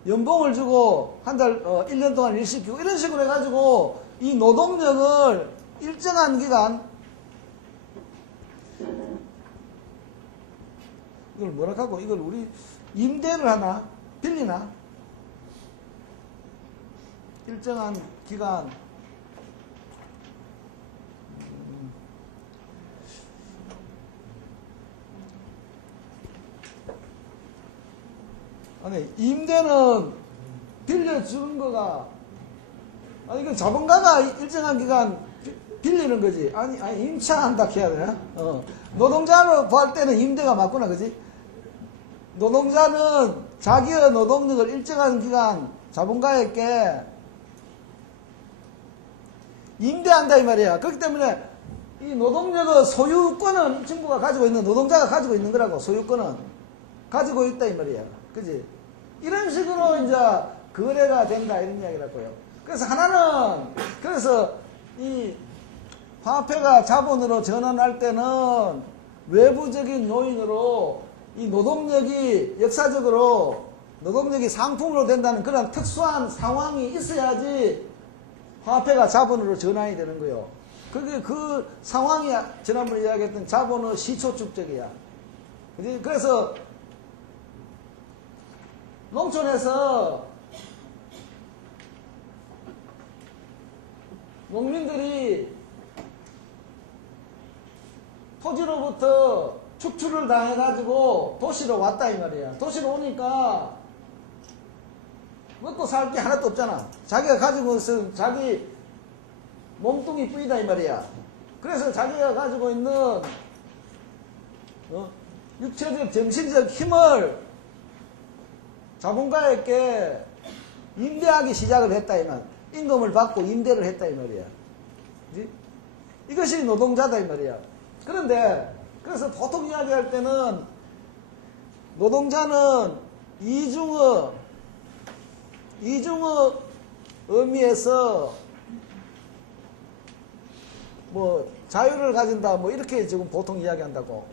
연봉을 주고 1년 동안 일 시키고, 이런 식으로 해가지고 이 노동력을 일정한 기간, 이걸 뭐라 하고, 이걸 우리 임대를 하나? 빌리나? 일정한 기간, 아니, 임대는 빌려주는 거가, 아니, 이건 자본가가 일정한 기간 빌리는 거지. 아니, 임차한다 해야 되나? 노동자로 볼 때는 임대가 맞구나, 그지? 노동자는 자기의 노동력을 일정한 기간 자본가에게 임대한다 이 말이야. 그렇기 때문에 이 노동력의 소유권은 이 친구가 가지고 있는, 노동자가 가지고 있는 거라고. 소유권은 가지고 있다 이 말이야. 그지? 이런 식으로 이제 거래가 된다, 이런 이야기라고요. 그래서 그래서 이 화폐가 자본으로 전환할 때는 외부적인 요인으로 이 노동력이 역사적으로 노동력이 상품으로 된다는 그런 특수한 상황이 있어야지 화폐가 자본으로 전환이 되는 거예요. 그 상황이 지난번에 이야기했던 자본의 시초 축적이야. 그래서 농촌에서 농민들이 토지로부터 축출을 당해가지고 도시로 왔다 이 말이야. 도시로 오니까 먹고 살 게 하나도 없잖아. 자기가 가지고 있는 자기 몸뚱이 뿐이다 이 말이야. 그래서 자기가 가지고 있는 육체적 정신적 힘을 자본가에게 임대하기 시작을 했다 이 말. 임금을 받고 임대를 했다 이 말이야. 그치? 이것이 노동자다 이 말이야. 그런데 그래서 보통 이야기할 때는 노동자는 이중의 의미에서 뭐 자유를 가진다 뭐 이렇게 지금 보통 이야기한다고.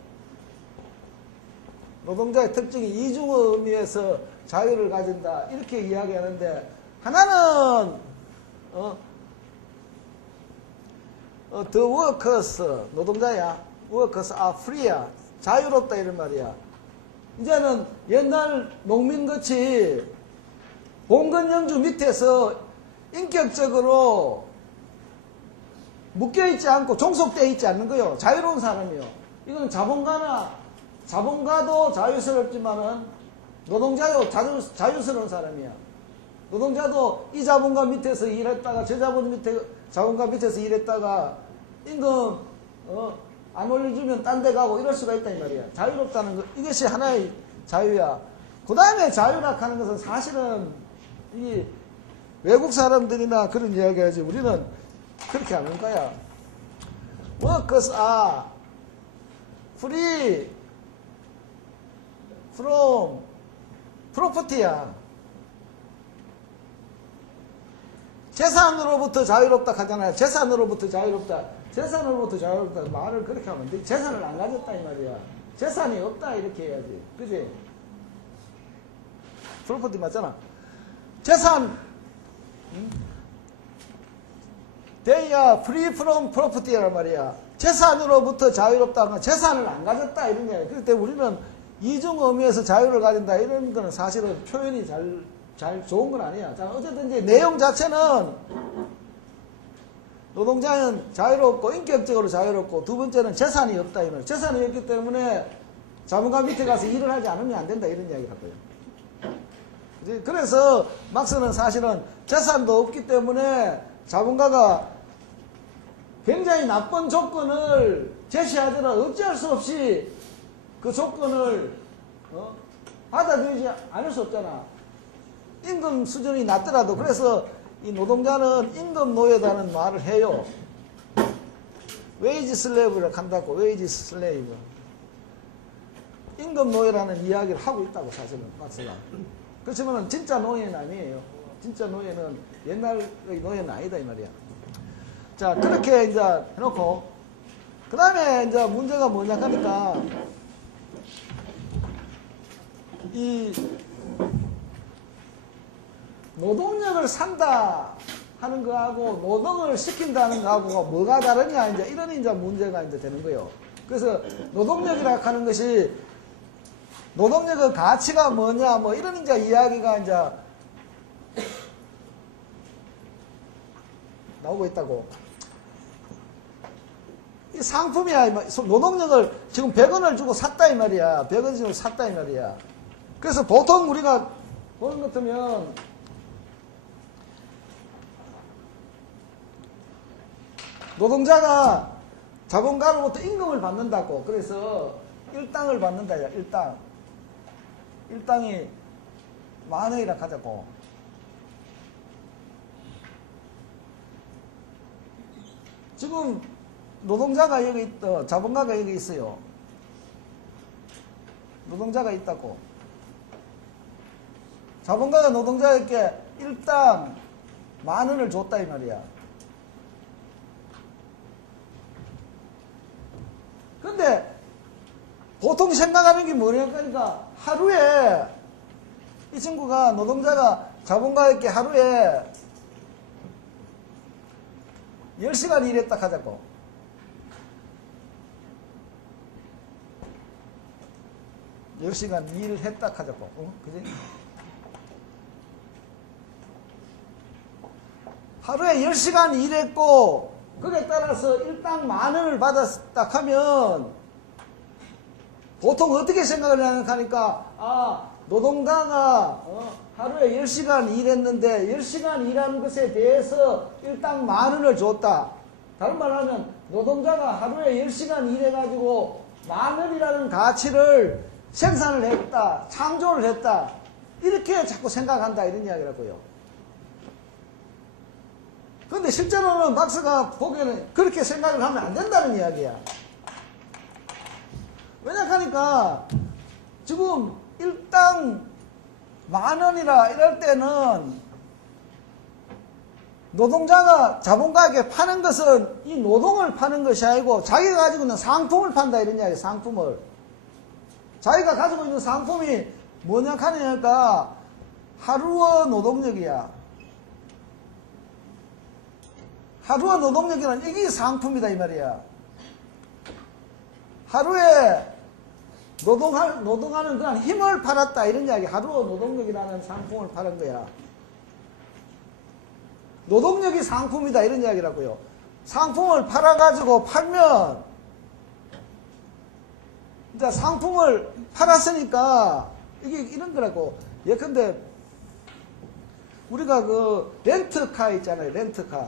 노동자의 특징이 이중의 의미에서 자유를 가진다 이렇게 이야기하는데 하나는 the workers 노동자야. workers are free야. 자유롭다 이런 말이야. 이제는 옛날 농민같이 봉건영주 밑에서 인격적으로 묶여있지 않고 종속되어 있지 않는 거요. 자유로운 사람이요. 이건 자본가도 자유스럽지만은 노동자요 자유스러운 사람이야. 노동자도 이 자본가 밑에서 일했다가 저 자본가 밑에서 일했다가 임금 안 올려주면 딴 데 가고 이럴 수가 있다 이 말이야. 자유롭다는 것 이것이 하나의 자유야. 그 다음에 자유라 하는 것은 사실은 이 외국 사람들이나 그런 이야기 하지 우리는 그렇게 하는 거야. Workers are free from property야. 재산으로부터 자유롭다 하잖아요. 재산으로부터 자유롭다. 재산으로부터 자유롭다. 말을 그렇게 하면 안 돼. 재산을 안 가졌다 이 말이야. 재산이 없다 이렇게 해야지. 그지? 프로퍼티 맞잖아. 재산 They are free from property란 말이야. 재산으로부터 자유롭다. 재산을 안 가졌다 이런 거야. 그렇기 때문에 우리는 이중 의미에서 자유를 가진다 이런 거는 사실은 표현이 잘 좋은 건 아니야. 자, 어쨌든 이제 내용 자체는 노동자는 자유롭고 인격적으로 자유롭고 두 번째는 재산이 없다 이 말이야. 재산이 없기 때문에 자본가 밑에 가서 일을 하지 않으면 안 된다 이런 이야기를 할 거예요. 그래서 막스는 사실은 재산도 없기 때문에 자본가가 굉장히 나쁜 조건을 제시하더라도 어찌할 수 없이 그 조건을 받아들이지 않을 수 없잖아. 임금 수준이 낮더라도. 그래서 이 노동자는 임금 노예다는 말을 해요. 웨이지 슬레이브를 한다고. 웨이지 슬레이브. 임금 노예라는 이야기를 하고 있다고 사실은 막스가. 그렇지만 진짜 노예는 아니에요. 진짜 노예는 옛날의 노예는 아니다 이 말이야. 자, 그렇게 이제 해놓고 그 다음에 이제 문제가 뭐냐 하니까 이 노동력을 산다 하는 거하고 노동을 시킨다는 거하고 뭐가 다르냐 이제 이런 이제 문제가 이제 되는 거예요. 그래서 노동력이라 하는 것이 노동력의 가치가 뭐냐 뭐 이런 이제 이야기가 이제 나오고 있다고. 이 상품이야. 노동력을 지금 100원을 주고 샀다 이 말이야. 100원 주고 샀다 이 말이야. 그래서 보통 우리가 보는 것 같으면 노동자가 자본가로부터 임금을 받는다고. 그래서 일당을 받는다. 일당. 일당이 10,000원이라 하자고. 지금 노동자가 여기 있다. 자본가가 여기 있어요. 노동자가 있다고. 자본가가 노동자에게 일당 10,000원을 줬다 이 말이야. 근데 보통 생각하는 게 뭐냐니까 하루에 이 친구가 노동자가 자본가에게 하루에 10시간 일했다 하자고. (10시간) 일했다 하자고. 그지? 하루에 10시간 일했고 그에 따라서 일당 10,000원을 받았다 하면 보통 어떻게 생각을 하니까 노동가가 하루에 10시간 일했는데 10시간 일하는 것에 대해서 일당 10,000원을 줬다. 다른 말로 하면 노동자가 하루에 10시간 일해가지고 10,000원이라는 가치를 생산을 했다. 창조를 했다. 이렇게 자꾸 생각한다. 이런 이야기라고요. 그런데 실제로는 막스가 보기에는 그렇게 생각을 하면 안 된다는 이야기야. 왜냐하니까 지금 일당 10,000원이라 이럴 때는 노동자가 자본가에게 파는 것은 이 노동을 파는 것이 아니고 자기가 가지고 있는 상품을 판다 이런 이야기야. 상품을. 자기가 가지고 있는 상품이 뭐냐 하니까 하루어 노동력이야. 하루어 노동력이란 이게 상품이다 이 말이야. 하루에 노동하는 그런 힘을 팔았다 이런 이야기. 하루어 노동력이라는 상품을 파는 거야. 노동력이 상품이다 이런 이야기라고요. 상품을 팔아가지고 팔면 이제 상품을 팔았으니까 이게 이런 거라고. 예컨대 우리가 그 렌트카 있잖아요. 렌트카.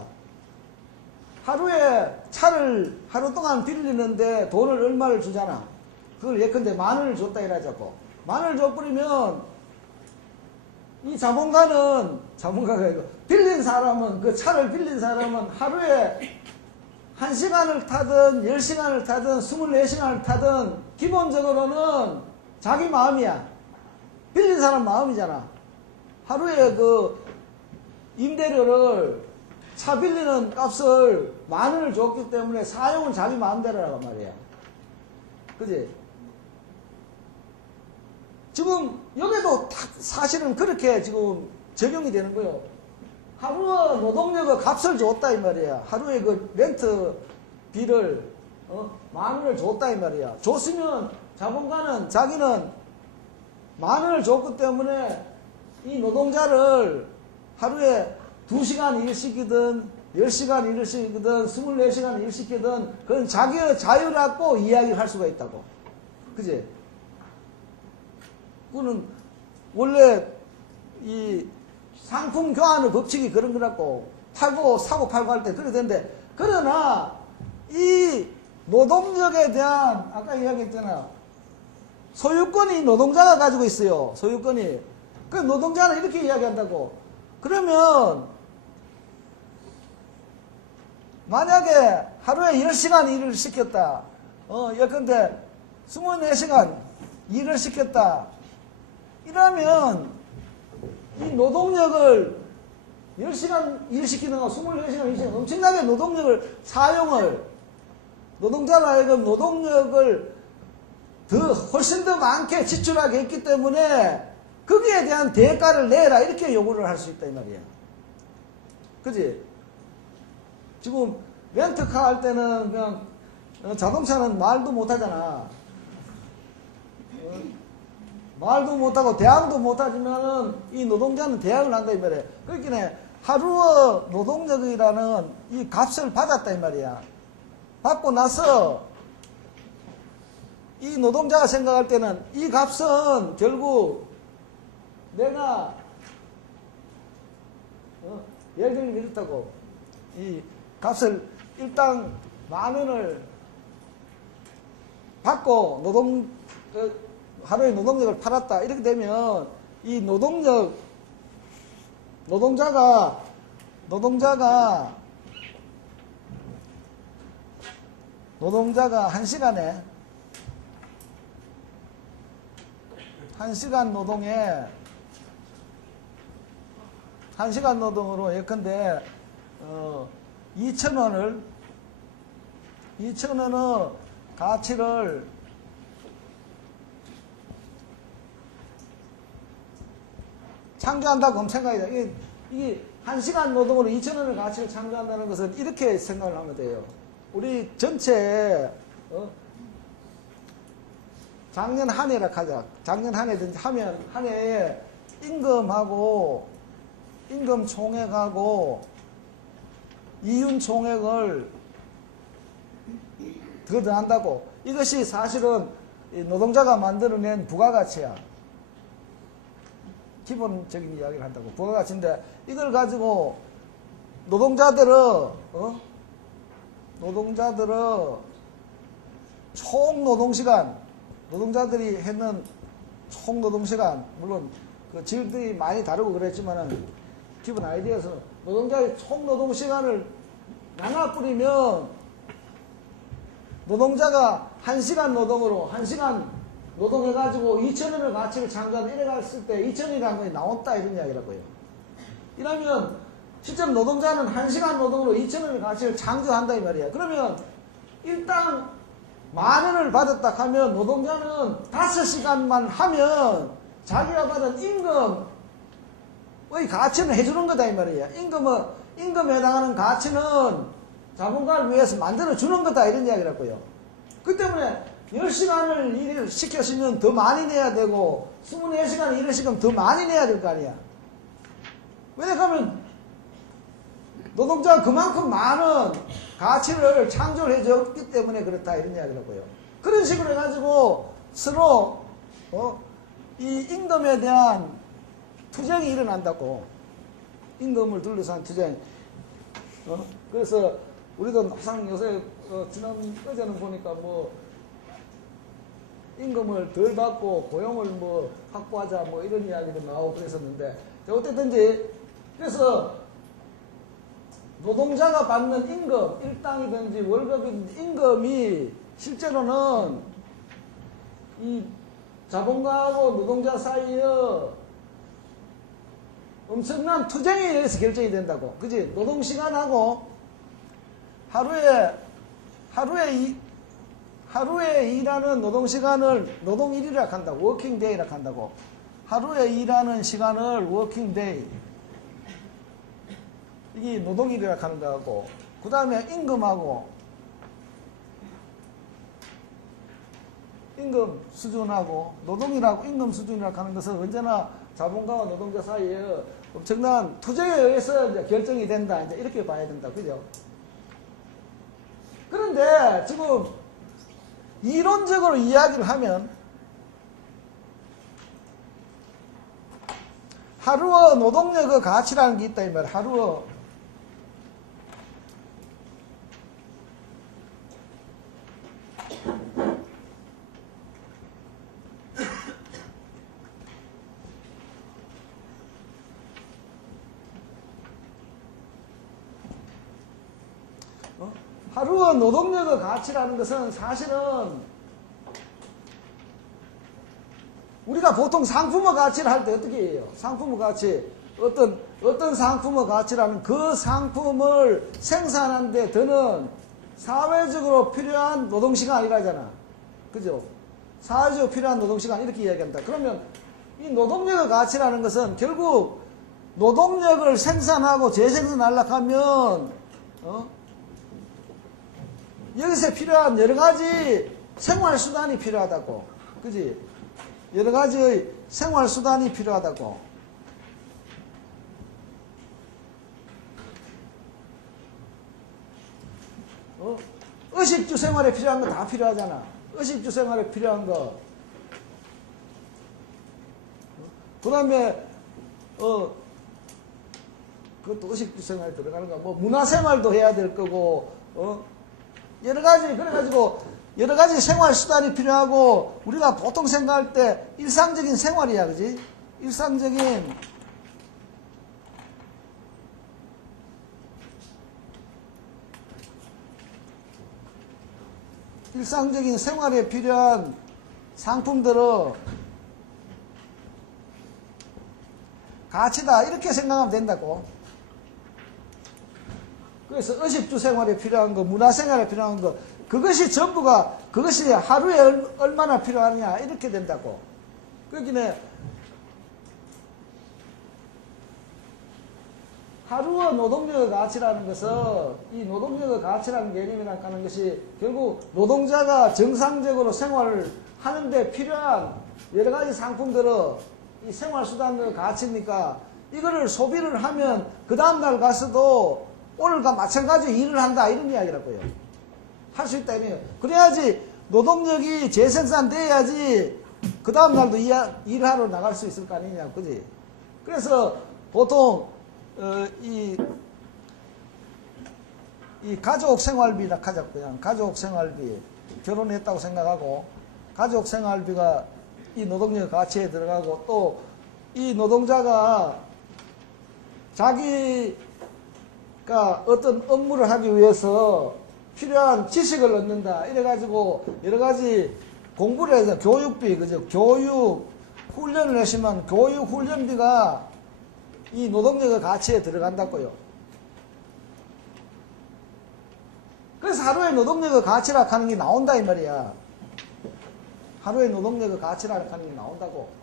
하루에 차를 하루 동안 빌리는데 돈을 얼마를 주잖아. 그걸 예컨대 10,000원을 줬다 이러자고. 10,000원을 줘버리면 이 자본가가 이거 빌린 사람은 그 차를 빌린 사람은 하루에 1시간을 타든 10시간을 타든 24시간을 타든 기본적으로는 자기 마음이야. 빌린 사람 마음이잖아. 하루에 그 임대료를 차 빌리는 값을 10,000원을 줬기 때문에 사용은 자기 마음대로라고 말이야. 그지? 지금 여기도 사실은 그렇게 지금 적용이 되는 거예요. 하루에 노동력의 값을 줬다 이 말이야. 하루에 그 렌트비를 10,000원을 줬다 이 말이야. 줬으면 자본가는 자기는 10,000원을 줬기 때문에 이 노동자를 하루에 2시간 일시키든 10시간 일을 시키든 24시간 일 시키든 그건 자기의 자유를 갖고 이야기를 할 수가 있다고. 그지? 그거는 원래 이 상품 교환의 법칙이 그런 거라고. 사고 팔고 할 때 그래 되는데, 그러나 이 노동력에 대한 아까 이야기했잖아. 소유권이 노동자가 가지고 있어요. 소유권이. 그 노동자는 이렇게 이야기한다고. 그러면 만약에 하루에 10시간 일을 시켰다. 예컨대 24시간 일을 시켰다. 이러면 이 노동력을 10시간 일 시키는 거 24시간 일 시키는 엄청나게 노동력을 사용을 노동자로 하여금 노동력을 훨씬 더 많게 지출하게 했기 때문에 거기에 대한 대가를 내라 이렇게 요구를 할 수 있다 이 말이야. 그지? 지금 렌트카 할 때는 그냥 자동차는 말도 못하잖아. 말도 못하고 대학도 못하지만은 이 노동자는 대학을 한다 이 말이야. 그러니까 하루의 노동력이라는 이 값을 받았다 이 말이야. 받고 나서 이 노동자가 생각할 때는 이 값은 결국 내가 예를 들면 이렇다고. 이 값을 일당 10,000원을 받고 하루에 노동력을 팔았다. 이렇게 되면 이 노동자가 한 시간에 1시간 노동에 1시간 노동으로 예컨대 2,000원의 가치를 창조한다고 하면 생각이 돼. 이게 1시간 노동으로 2,000원의 가치를 창조한다는 것은 이렇게 생각을 하면 돼요. 우리 전체 작년 한 해라 하자. 작년 한 해든지 하면 한 해에 임금하고 임금 총액하고 이윤 총액을 더 더한다고. 이것이 사실은 노동자가 만들어낸 부가가치야. 기본적인 이야기를 한다고. 부가가치인데 이걸 가지고 노동자들의 총 노동시간, 노동자들이 했는 총 노동시간, 물론 그 지역들이 많이 다르고 그랬지만은 기본 아이디어에서 노동자의 총 노동시간을 나눠 뿌리면 노동자가 1시간 노동으로 1시간 노동해가지고 2,000원의 가치를 창조하는 이래 갔을 때 2,000원이라는 것이 나온다 이런 이야기라고요. 이러면 실제로 노동자는 1시간 노동으로 2,000원의 가치를 창조한다 이 말이야. 그러면 일당 10,000원을 받았다 하면 노동자는 5시간만 하면 자기가 받은 임금의 가치는 해주는 거다 이 말이야. 임금에 해당하는 가치는 자본가를 위해서 만들어주는 거다 이런 이야기라고요. 그 때문에 10시간을 일을 시켰으면 더 많이 내야 되고 24시간 일을 시키면 더 많이 내야 될 거 아니야. 왜냐하면 노동자가 그만큼 많은 가치를 창조를 해줬기 때문에 그렇다 이런 이야기라고요. 그런 식으로 해가지고 서로 이 임금에 대한 투쟁이 일어난다고. 임금을 둘러싼 투쟁. 그래서 우리도 항상 요새 어제는 보니까 뭐 임금을 덜 받고 고용을 뭐 확보하자 뭐 이런 이야기도 나오고 그랬었는데 어쨌든지 그래서 노동자가 받는 임금, 일당이든지 월급이든지 임금이 실제로는 이 자본가하고 노동자 사이에 엄청난 투쟁에 의해서 결정이 된다고. 그지? 노동시간하고 하루에 일하는 노동시간을 노동일이라 한다고. 워킹데이라 한다고. 하루에 일하는 시간을 워킹데이. 이게 노동일이라 하는 거하고, 그 다음에 임금하고, 임금 수준하고, 노동일하고 임금 수준이라고 하는 것은 언제나 자본가와 노동자 사이에 엄청난 투쟁에 의해서 이제 결정이 된다. 이제 이렇게 봐야 된다. 그죠? 그런데 지금 이론적으로 이야기를 하면 하루의 노동력의 가치라는 게 있다 이 말이야. 하루의 노동력의 가치라는 것은 사실은 우리가 보통 상품의 가치를 할 때 어떻게 해요? 상품의 가치. 어떤 상품의 가치라는 그 상품을 생산하는 데 드는 사회적으로 필요한 노동시간이라잖아. 그죠? 사회적으로 필요한 노동시간 이렇게 이야기한다. 그러면 이 노동력의 가치라는 것은 결국 노동력을 생산하고 재생산하려고 하면 여기서 필요한 여러 가지 생활수단이 필요하다고. 그지? 여러 가지의 생활수단이 필요하다고. 의식주 생활에 필요한 거 다 필요하잖아. 의식주 생활에 필요한 거. 그 다음에, 그것도 의식주 생활에 들어가는 거. 뭐, 문화생활도 해야 될 거고, 여러 가지, 그래가지고, 여러 가지 생활 수단이 필요하고, 우리가 보통 생각할 때 일상적인 생활이야, 그지? 일상적인 생활에 필요한 상품들을 가치다, 이렇게 생각하면 된다고. 그래서 의식주 생활에 필요한 거, 문화생활에 필요한 거, 그것이 하루에 얼마나 필요하냐, 이렇게 된다고. 그러기에 하루의 노동력의 가치라는 것은, 이 노동력의 가치라는 개념이라고 하는 것이 결국 노동자가 정상적으로 생활을 하는데 필요한 여러 가지 상품들을 이 생활수단의 가치니까 이거를 소비를 하면 그 다음날 가서도 오늘과 마찬가지로 일을 한다 이런 이야기라고요. 할 수 있다 이래요. 그래야지 노동력이 재생산돼야지 그 다음날도 일하러 나갈 수 있을 거 아니냐, 그지? 그래서 보통 이 가족 생활비라 하자. 그냥 가족 생활비, 결혼했다고 생각하고 가족 생활비가 이 노동력 가치에 들어가고, 또 이 노동자가 자기가 어떤 업무를 하기 위해서 필요한 지식을 얻는다 이래가지고 여러 가지 공부를 해서 교육비, 그죠? 교육 훈련을 하시면 교육 훈련비가 이 노동력의 가치에 들어간다고요. 그래서 하루의 노동력의 가치라 하는 게 나온다 이 말이야. 하루의 노동력의 가치라 하는 게 나온다고.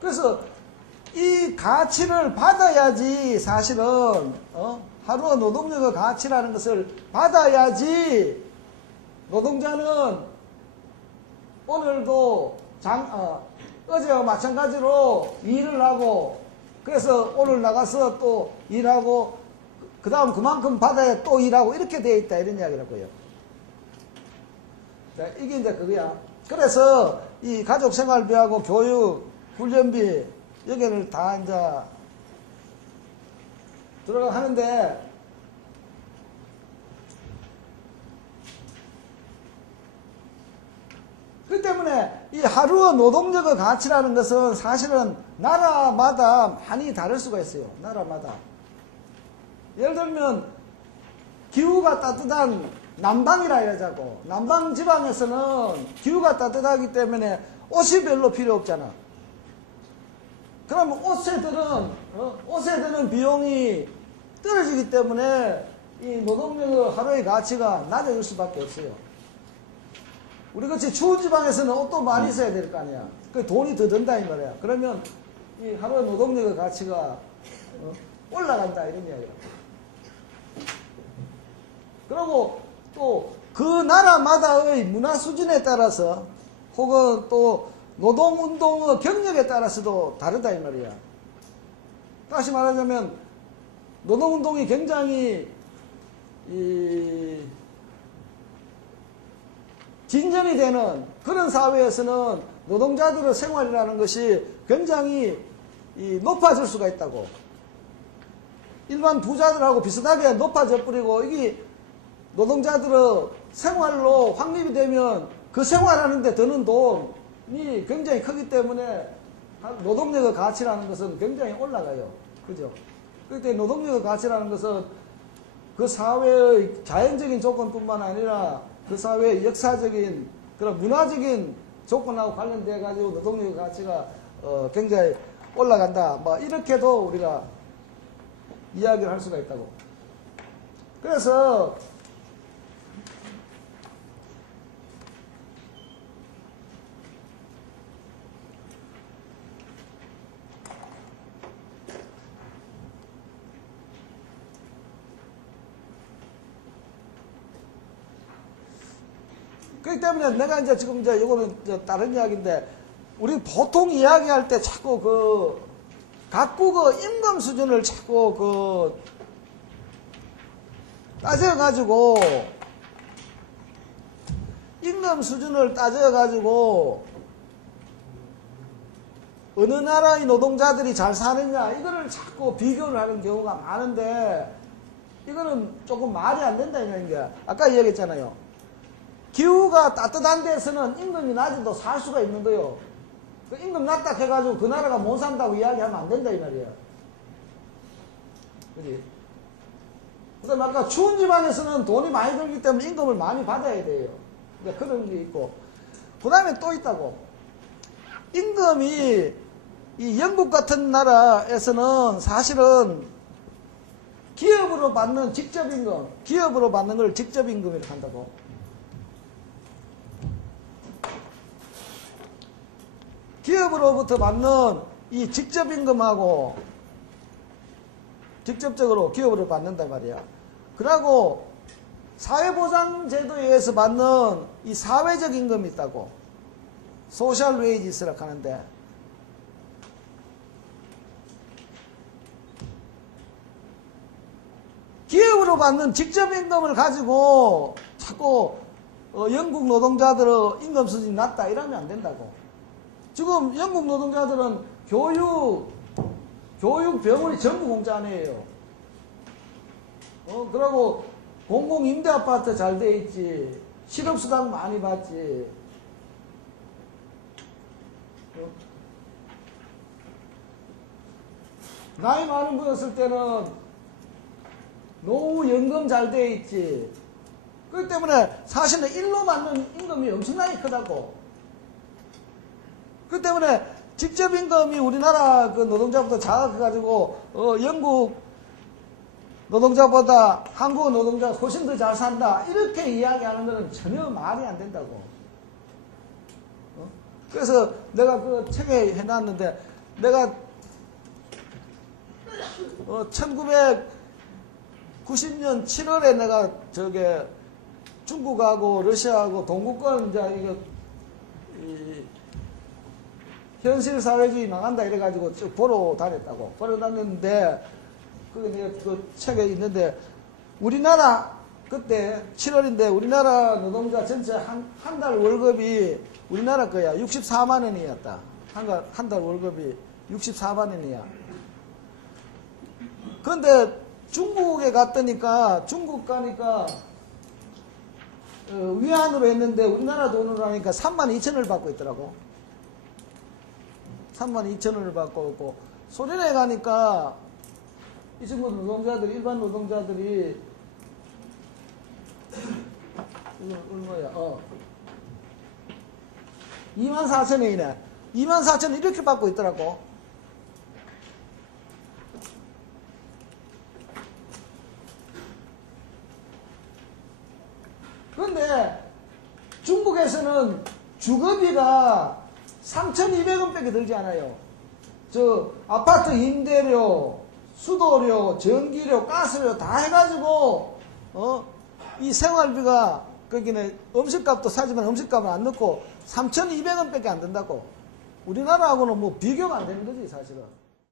그래서 이 가치를 받아야지 사실은 하루의 노동력의 가치라는 것을 받아야지 노동자는 오늘도 어제와 마찬가지로 일을 하고, 그래서 오늘 나가서 또 일하고 그 다음 그만큼 받아야 또 일하고 이렇게 되어 있다 이런 이야기라고요. 자, 이게 이제 그거야. 그래서 이 가족생활비하고 교육 훈련비 여기를 다 이제 들어가 하는데, 그렇기 때문에 이 하루의 노동력의 가치라는 것은 사실은 나라마다 많이 다를 수가 있어요. 나라마다. 예를 들면 기후가 따뜻한 남방이라 해야자고, 남방 지방에서는 기후가 따뜻하기 때문에 옷이 별로 필요 없잖아. 그러면 옷에 드는 비용이 떨어지기 때문에 이 노동력의 하루의 가치가 낮아질 수밖에 없어요. 우리같이 추운 지방에서는 옷도 많이 써야 될 거 아니야. 그 돈이 더 든다 이 말이야. 그러면 이 하루의 노동력의 가치가 올라간다 이런 이야기야. 그리고 또 그 나라마다의 문화 수준에 따라서 혹은 또 노동운동의 경력에 따라서도 다르다 이 말이야. 다시 말하자면 노동운동이 굉장히 진전이 되는 그런 사회에서는 노동자들의 생활이라는 것이 굉장히 높아질 수가 있다고. 일반 부자들하고 비슷하게 높아져 버리고, 이게 노동자들의 생활로 확립이 되면 그 생활하는데 드는 돈이 굉장히 크기 때문에 노동력의 가치라는 것은 굉장히 올라가요. 그죠? 그때 노동력의 가치라는 것은 그 사회의 자연적인 조건뿐만 아니라 그 사회의 역사적인 그런 문화적인 조건하고 관련돼 가지고 노동력의 가치가 굉장히 올라간다. 뭐 이렇게도 우리가 이야기를 할 수가 있다고. 그래서 그렇기 때문에 내가 이제 지금 이제 이거는 다른 이야기인데, 우리 보통 이야기할 때 자꾸 각국의 임금 수준을 자꾸 따져가지고, 임금 수준을 따져가지고 어느 나라의 노동자들이 잘 사느냐 이거를 자꾸 비교를 하는 경우가 많은데, 이거는 조금 말이 안 된다는 게, 아까 이야기했잖아요. 기후가 따뜻한 데서는 임금이 낮아도 살 수가 있는 거요. 그 임금 낮다 해가지고 그 나라가 못 산다고 이야기하면 안 된다 이 말이야. 그지? 그 다음에 아까 추운 지방에서는 돈이 많이 들기 때문에 임금을 많이 받아야 돼요. 그러니까 그런 게 있고. 그 다음에 또 있다고. 임금이 이 영국 같은 나라에서는 사실은 기업으로 받는 직접임금, 기업으로 받는 걸 직접임금이라고 한다고. 기업으로부터 받는 이 직접임금하고 직접적으로 기업으로 받는단 말이야. 그러고 사회보장제도에 의해서 받는 이 사회적 임금이 있다고. 소셜 웨이지스라고 하는데, 기업으로 받는 직접임금을 가지고 자꾸 영국 노동자들의 임금 수준이 낮다 이러면 안 된다고. 지금 영국 노동자들은 교육, 병원이 전부 공짜 아니에요. 그러고 공공 임대 아파트 잘 돼 있지. 실업수당 많이 받지. 나이 많은 분이었을 때는 노후연금 잘 돼 있지. 그렇기 때문에 사실은 일로 받는 임금이 엄청나게 크다고. 그렇기 때문에 직접 임금이 우리나라 그 노동자보다 작아가지고 영국 노동자보다 한국 노동자가 훨씬 더 잘 산다 이렇게 이야기하는 것은 전혀 말이 안 된다고. 그래서 내가 그 책에 해놨는데 내가 1990년 7월에 내가 저게 중국하고 러시아하고 동구권 이제 이거 현실 사회주의 망한다 이래가지고 쭉 보러 다녔다고. 보러 다녔는데 그게 내가 그 책에 있는데 우리나라 그때 7월인데 우리나라 노동자 전체 한 달 월급이 우리나라 거야 64만 원이었다. 한 달 월급이 64만 원이야. 그런데 중국에 갔더니까 중국 가니까 위안으로 했는데 우리나라 돈으로 하니까 32,000원을 받고 있더라고. 32,000원을 받고 있고 소련에 가니까 이 친구 노동자들이 일반 노동자들이 이거 얼마야? 24,000원이네. 24,000원 이렇게 받고 있더라고. 그런데 중국에서는 주거비가 3,200원밖에 들지 않아요. 저 아파트 임대료, 수도료, 전기료, 가스료 다 해가지고 이 생활비가 거기는 음식값도 사지만 음식값은 안 넣고 3,200원밖에 안 든다고. 우리나라하고는 뭐 비교가 안 되는 거지 사실은.